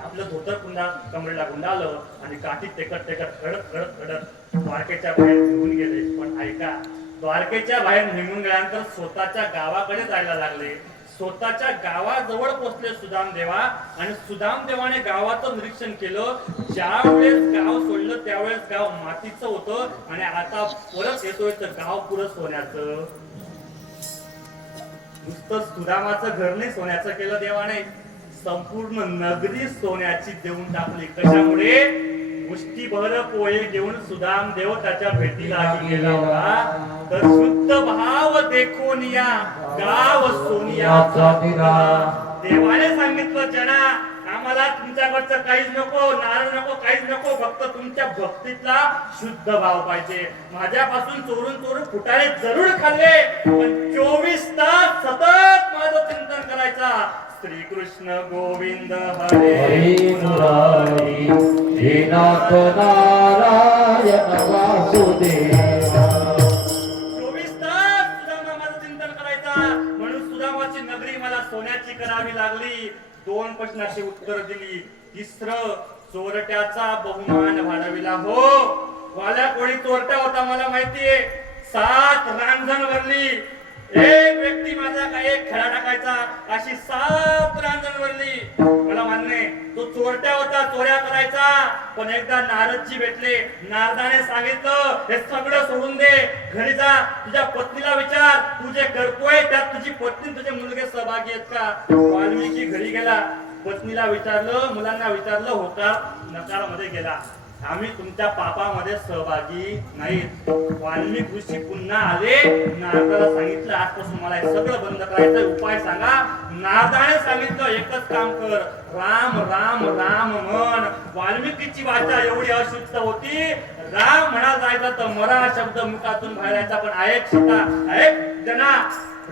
आपलं धोतर पुन्हा कमरेला गुंडाळलं आणि काठी टेकत कडत द्वारकेच्या बाहेर निघून गेले. पण ऐका, द्वारकेच्या बाहेर निघून गेल्यानंतर स्वतःच्या गावाकडे जायला लागले. स्वतःच्या गावाजवळ पोहोचले सुदाम देवा, आणि सुदाम देवाने गावाचं निरीक्षण केलं. ज्या वेळेस गाव सोडलं त्यावेळेस गाव मातीचं होतं, आणि आता परत येतोय तर गाव पुरं सोन्याचं. नुसतं सुदामाचं घर नाही सोन्याचं केलं देवाने, संपूर्ण नगरी सोन्याची देऊन टाकली. कशामुळे? मुष्टीभर पोहे घेऊन सुदाम देव त्याच्या भेटीला गेला होता. तर शुद्ध भाव देखून या गाव सोनियाचा दिला. देवाने सांगितलं, जना आम्हाला तुमच्याकडचं काहीच नको, नारळ नको, काहीच नको, फक्त तुमच्या भक्तीतला शुद्ध भाव पाहिजे. माझ्यापासून चोरून फुटाणे जरूर खाल्ले, पण 24 तास सतत माझं चिंतन करायचा. श्री कृष्ण गोविंद हरे मुरारी, हे नाथ नारायण वासुदेव. 24 तास सुदामाचं चिंतन करायचा. म्हणून सुदामाची नगरी मला सोन्याची करावी लागली. 2 प्रश्नाची उत्तर दिली. तिसरं, चोरट्याचा बहुमान वाढविला. हो, वाल्या कोणी चोरटा होता मला माहितीये. 7 रांजण भरली. एक व्यक्ती माझा काय एक खेळा टाकायचा, अशी 7 रांजण भरली. मला मान्य तो चोरट्या होता, चोऱ्या करायचा. पण एकदा नारदजी भेटले. नारदाने सांगितलं, हे सगळं सोडून दे, घरी जा, तुझ्या पत्नीला विचार, तू जे करतोय त्यात तुझी पत्नी तुझे मुलगे सहभागी आहेत का. वाल्मिकी घरी गेला, पत्नीला विचारलं, मुलांना विचारलं, होकार नकार मध्ये गेला, आम्ही तुमच्या पापामध्ये सहभागी नाहीत. वाल्मिक ऋषी पुन्हा आले, नारदाला सांगितलं, आजपासून मला हे सगळं बंद करायचं, उपाय सांगा. नारदाने सांगितलं, एकच काम कर, राम राम राम म्हण. वाल्मिकीची भाषा एवढी अशुद्ध होती, राम म्हणा जायचं तर मरा शब्द मुखातून बाहेर यायचा. पण ऐक सीता, ऐक जना,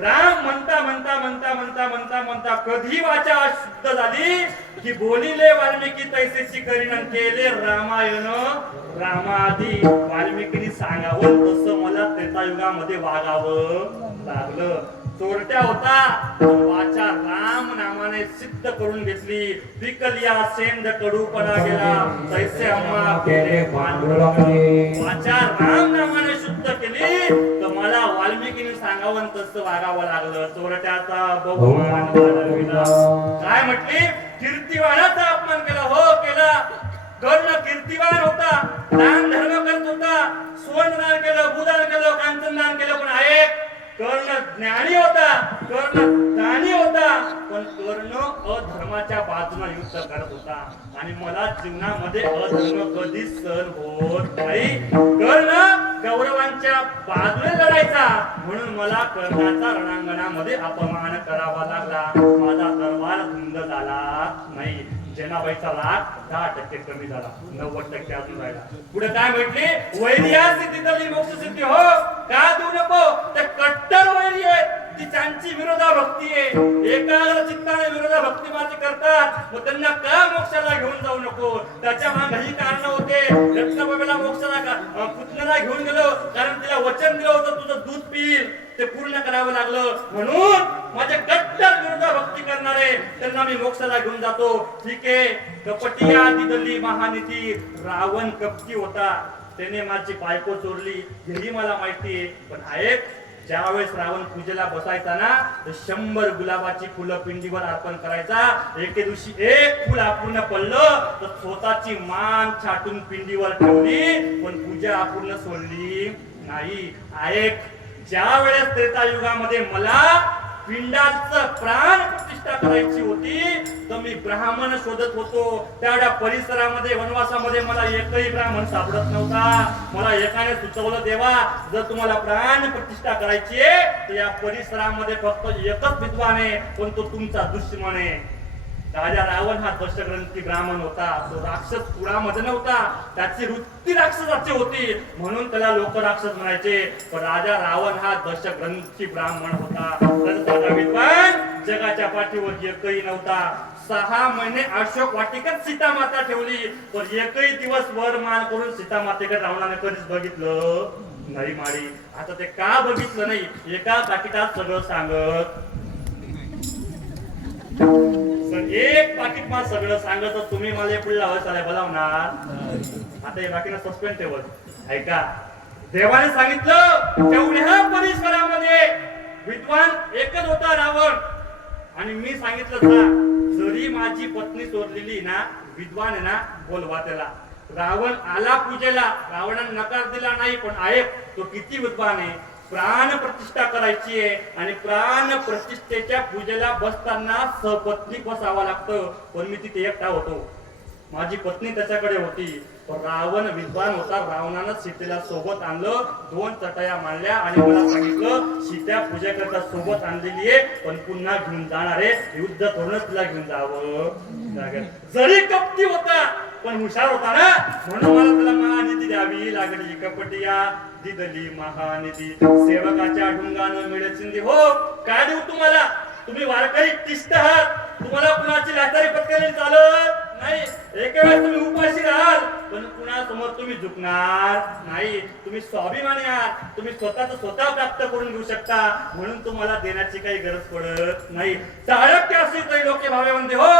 राम म्हणता म्हणता म्हणता म्हणता म्हणता म्हणता कधी वाचा अशुद्ध झाली की बोलिले वाल्मिकी तैसेची करीन, केले रामायण रामादी. वाल्मिकीने सांगावं तसं मला त्रेतायुगामध्ये वागावं लागलं. चोरट्या होता, वाचा राम नामाने सिद्ध करून घेतली. विकलिया सेंद कडूपणा गेला, तैसे अम्मा केले पांडुरंग. वाचा राम नामाने शुद्ध केली, तर मला वाल्मिकीने सांगावं तसं वागावं लागलं. चोरट्याचा बहुमान वाढविला. काय म्हटली? कीर्तिवानाचा अपमान केला. हो केला. कर्ण कीर्तिवान होता, दान धर्म करत होता, सुवर्णदान केलं, भूदान केलं, कांचनदान केलं. पण ऐक, कर्ण ज्ञानी होता, कर्ण दानी होता, पण कर्ण अधर्माच्या बाजूने युद्ध करत होता. आणि मला जीवनामध्ये अधर्म कधीच सहन होत नाही. कर्ण कौरवांच्या बाजूने लढायचा, म्हणून मला कर्णाचा रणांगणामध्ये अपमान करावा लागला. माझा दरबार धुंद झाला नाही. जनाबाईचा राग 10% कमी झाला, 90% अजून राहिला. पुढे काय म्हटली? वैर्या सिद्धीतली मोक्ष सिद्धी. हो का देऊ नको, ते कट्टर वैरी आहेत, ती त्यांची विरोधा भक्ती आहे. एकाग्र चित्ताने विरोधा भक्ती माझी करतात, मग त्यांना का मोक्षाला घेऊन जाऊ नको. त्याच्या मागे ही कारण होते. रत्नबाबेला मोक्षाला पुतण्याला घेऊन गेलो, कारण तिला वचन दिलं होतं तुझं दूध पिईल, ते पूर्ण करावं लागलं. म्हणून माझे कट्टर विरोधा भक्ती करणारे त्यांना मी मोक्षाला घेऊन जातो. ठीक आहे, कपटी आधी दल्ली महानीती. रावण कपटी होता, त्याने माझी बायको चोरली, हेही मला माहिती आहे. पण ऐक, ज्यावेळेस रावण पूजेला बसायचा ना तर 100 गुलाबाची फुलं पिंडीवर अर्पण करायचा. एके दिवशी एक फुल अपूर्ण पडलं तर स्वतःची मान छाटून पिंडीवर ठेवली, पण पूजा अपूर्ण सोडली नाही. ऐक, ज्या वेळेस त्रेतायुगामध्ये मला पिंडाचं प्राण प्रतिष्ठा करायची होती तर मी ब्राह्मण शोधत होतो. त्यावेळा परिसरामध्ये वनवासामध्ये मला एकही ब्राह्मण सापडत नव्हता. मला एकाने सुचवलं, देवा जर तुम्हाला प्राण प्रतिष्ठा करायची आहे तर या परिसरामध्ये फक्त एकच विद्वान आहे, पण तो तुमचा दुश्मन आहे. राजा रावण हा दशग्रंथी ब्राह्मण होता. तो राक्षस कुळामध्ये नव्हता, त्याची वृत्ती राक्षसाची होती, म्हणून त्याला लोक राक्षस म्हणायचे. पण राजा रावण हा दशग्रंथी ब्राह्मण होता. त्याचा विद्वान जगाच्या पाठीवर एकही नव्हता. 6 महिने अशोक वाटिकेत सीता माता ठेवली, पण एकही दिवस वर मान करून सीता मातेकडे रावणाने कधीच बघितलं नाही. माडी आता ते का बघितलं नाही, एका पाकिटात सगळं सांगत. एक पाकिट मा सगळं सांगत तुम्ही मला पुढला वर्षाला बोलावणार. आता हे बाकीना सस्पेंड ठेवत. ऐका, देवाने सांगितलं तेवढ्या परिसरामध्ये विद्वान एकच होता रावण. आणि मी सांगितलं जरी माझी पत्नी चोरलेली ना, विद्वान आहे ना, बोलवा त्याला. रावण आला पूजेला, रावणाने नकार दिला नाही. पण आहे तो किती विद्वान आहे. प्राण प्रतिष्ठा करायची आहे आणि प्राण प्रतिष्ठेच्या पूजेला बसताना सपत्नीक बसावं लागतं. पण मी तिथे एकटा होतो, माझी पत्नी त्याच्याकडे होती. पण रावण विद्वान होता. रावणानं सीतेला सोबत आणलं, 2 चटया मांडल्या आणि मला सांगितलं सीता पूजेकरता सोबत आणलेली आहे, पण पुन्हा घेऊन जाणार आहे. युद्ध करूनच तिला घेऊन जावं. जरी कपटी होता पण हुशार होता ना, म्हणून मला तुला महानिधी द्यावी लागली. कपटिया दिदली महानिधी, सेवकाच्या ढुंगानं मिळेल चिंधी. हो, काय देऊ तुम्हाला? तुम्ही वारकरी तिष्ठ आहात, तुम्हाला कुणाची लाचारी पत्करली चालत नाही. एका वेळेस तुम्ही उपाशी राहाल, पण कुणासमोर तुम्ही झुकणार नाही. तुम्ही स्वाभिमानी आहात, तुम्ही स्वतः प्राप्त करून घेऊ शकता, म्हणून तुम्हाला देण्याची काही गरज पडत नाही. चाळक्य असे लोके भावे वंदे. हो,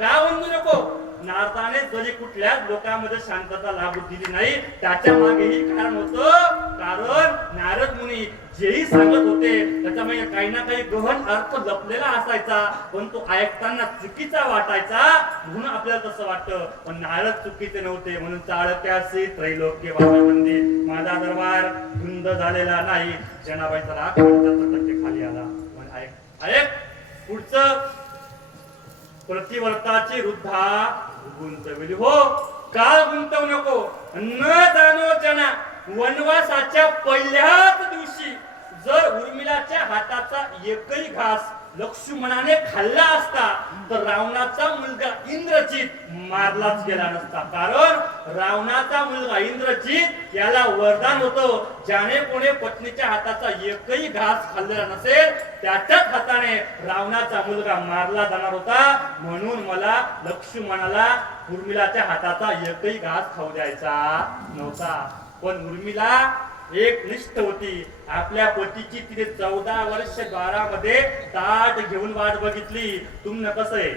का वंदू नको? नारदाने जरी कुठल्याच लोकांमध्ये शांतता लागू दिली नाही, त्याच्या मागेही कारण होतं. कारण नारद मुनी जेही सांगत होते त्याच्यामध्ये काही ना काही गहन अर्थ लपलेला असायचा, पण तो ऐकताना चुकीचा वाटायचा, म्हणून आपल्याला तसं वाटतं. पण नारद चुकीचे नव्हते, म्हणून चाळक्यासी त्रैलोक्य वामनंदी. माझा दरबार धुंद झालेला नाही. जनाबाईचा राग 75% खाली आला. पण ऐक पुढचं, प्रतिवर्ताची वृद्धा गुंतवली. हो, काळ गुंतवू नको. न जाणो जना वनवासाच्या पहिल्याच दिवशी जर उर्मिलाच्या हाताचा एकही घास लक्ष्मणाने खाल्ला असता तर रावणाचा मुलगा इंद्रजित मारलाच गेला नसता. कारण रावणाचा मुलगा इंद्रजित याला वरदान होतं, ज्याने कोणी पत्नीच्या हाताचा एकही घास खाल्लेला नसेल त्याच्याच हाताने रावणाचा मुलगा मारला जाणार होता. म्हणून मला लक्ष्मणाला उर्मिलाच्या हाताचा एकही घास खाऊ द्यायचा नव्हता. पण उर्मिला एक निष्ठ होती. आपल्या पतीची तिने 14 वर्ष द्वारामध्ये ताट घेऊन वाट बघितली. तुमनं कसं आहे?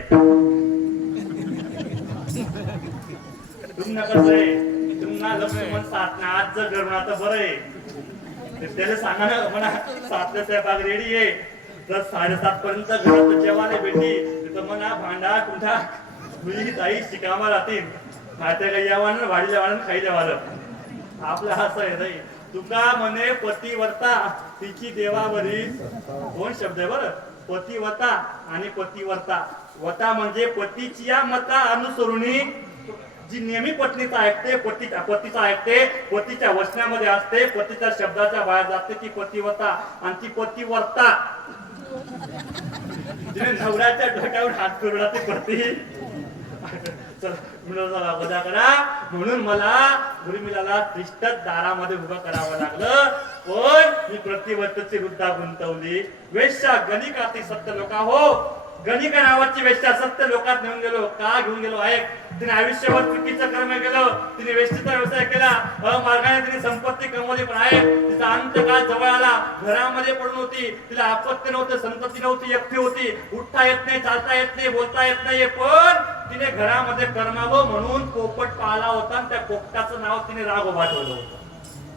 तुम्हाला लक्ष्मण साधना आज जर घरून आता बरं आहे, त्याला सांगा ना म्हणा 7ला स्वयंपाक रेडी आहे, तर 7:30 पर्यंत घरात जेवायला भेटली तर म्हणा भांडा कुंडा मुली ताई शिकामा राहतील. माहिती का यावानं वाडी जेवानं खाई जेवालं. आपलं असं आहे नाही. तुका म्हणे पतिव्रता तिची देवावरी 2 शब्द आहे बरं, पतिव्रता आणि पतिव्रता. वता म्हणजे पतीची या मता अनुसरुणी जी नेहमी पत्नीचा ऐकते, पतीचा ऐकते, पतीच्या वचनामध्ये असते, पतीच्या शब्दाच्या बाहेर जाते, ती पतिव्रता. आणि ती पतिव्रता जिने नवऱ्याच्या डोक्यावर हात फिरवला ती पती. म्हणून मला उर्मिलाला तिष्ठत दारामध्ये उभं करावं लागलं. पण मी प्रतिवर्तची वृद्धा गुंतवली. वेश्या गणिकाती सत्य लोका. हो, गणिका नावाची वेश्या सत्य लोकात नेऊन गेलो. का घेऊन गेलो? ऐक, तिने आयुष्यभर चुकीचं कर्म केलं. तिने वेश्येचा व्यवसाय केला, मार्गाने तिने संपत्ती कमवली. पण आहे तिचा अंतकाळ जवळ आला. घरामध्ये पडून होती, तिला आपत्ती नव्हतं, संतती नव्हती, एकटी होती. उठता येत नाही, चालता येत नाही, बोलता येत नाही. पण तिने घरामध्ये कर्मावं म्हणून पोपट पाळला होता आणि त्या पोपटाचं नाव तिने राघोबा ठेवलं होतं.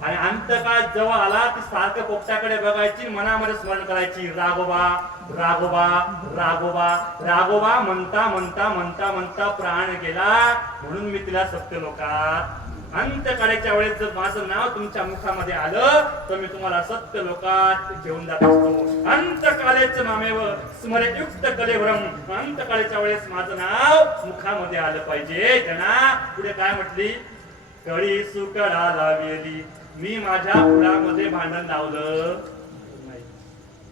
आणि अंतकाळ जवळ आला ती सारखं पोपटाकडे बघायची मनामध्ये स्मरण करायची राघोबा राघोबा राघोबा राघोबा म्हणता म्हणता म्हणता म्हणता प्राण गेला म्हणून मी तिला सत्यलोकात अंतकाळाच्या वेळेस जर माझं नाव तुमच्या मुखामध्ये आलं तर मी तुम्हाला सत्यलोकात घेऊन जात असतो. अंतकाळेचं नामेव स्मरयुक्त कलेवरम अंतकाळाच्या वेळेस माझं नाव मुखामध्ये आलं पाहिजे. जना पुढे काय म्हटली कळी सुकडा लावली मी माझ्या कुळामध्ये भांडण लावलं नाही.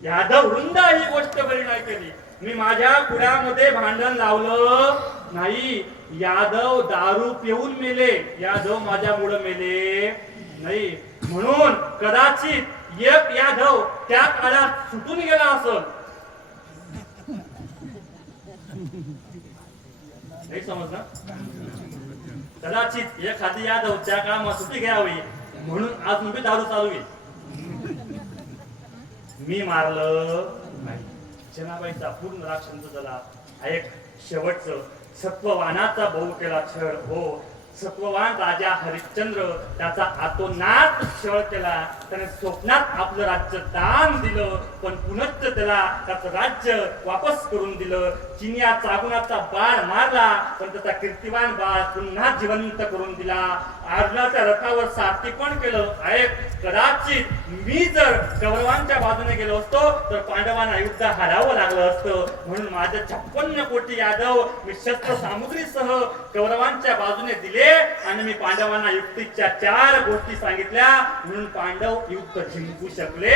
यादव वृंदा ही गोष्ट बरी नाही केली. मी माझ्या कुळामध्ये भांडण लावलं नाही. यादव दारू पिऊन मेले. यादव माझ्यामुळे मेले नाही. म्हणून कदाचित एक यादव त्या काळात सुटून गेला असेल. नाही समजलं. कदाचित एखादी यादव त्या काळात सुटी घ्यावी म्हणून आज मी दारू चालू आहे. मी मारलं नाही. जनाबाईचा पूर्ण राक्षस झाला. एक शेवटचं सत्ववानाचा बहु केला छळ. हो सत्ववान राजा हरिश्चंद्र त्याचा आतोनात छळ केला. त्याने स्वप्नात आपलं राज्य दान दिलं पण पुनश्च त्याला त्याचं राज्य वापस करून दिलं. चिनिया चागुणाचा बाळ मारला पण त्याचा कीर्तिवान बाळ पुन्हा जिवंत करून दिला. अर्जुनाच्या रथावर सारथी पण केलं. ऐक कदाचित मी जर कौरवांच्या बाजूने गेलो असतो तर पांडवांना युद्ध हारावं लागलं असतं. म्हणून माझे 56 कोटी यादव मी शस्त्र सामुग्रीसह कौरवांच्या बाजूने दिले आणि मी पांडवांना युक्तीच्या 4 गोष्टी सांगितल्या म्हणून पांडव युद्ध जिंकू शकले.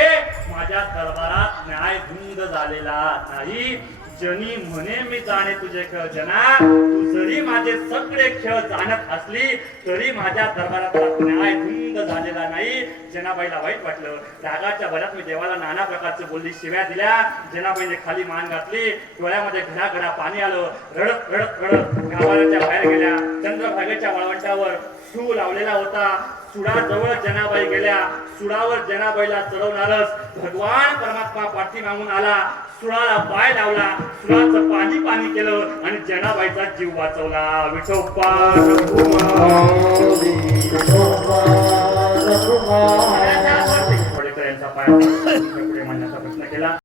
माझ्या दरबारात न्याय धुंद झालेला नाही. जनी म्हणे मी जाणे तुझे खेळ जना तू जरी माझे सगळे खेळ जाणत असली तरी माझ्या दरबारातला न्याय धुंद झालेला नाही. जनाबाईला वाईट वाटलं. रागाच्या भरात मी देवाला नाना प्रकारचे बोलली शिव्या दिल्या. जनाबाईने खाली मान घातली. डोळ्यामध्ये घडा पाणी आलं. रडत रडत रडत गावाच्या बाहेर गेल्या. चंद्रभागेच्या वाळवंटावर शू लावलेला होता. सुडाजवळ जनाबाई गेल्या. सुडावर जनाबाईला चढवणारच भगवान परमात्मा पाठी मागून आला. सुळाला पाय लावला. सुळाचं पाणी पाणी केलं आणि जनाबाईचा जीव वाचवला. विठोबा यांचा पाय पुढे म्हणण्याचा प्रश्न केला.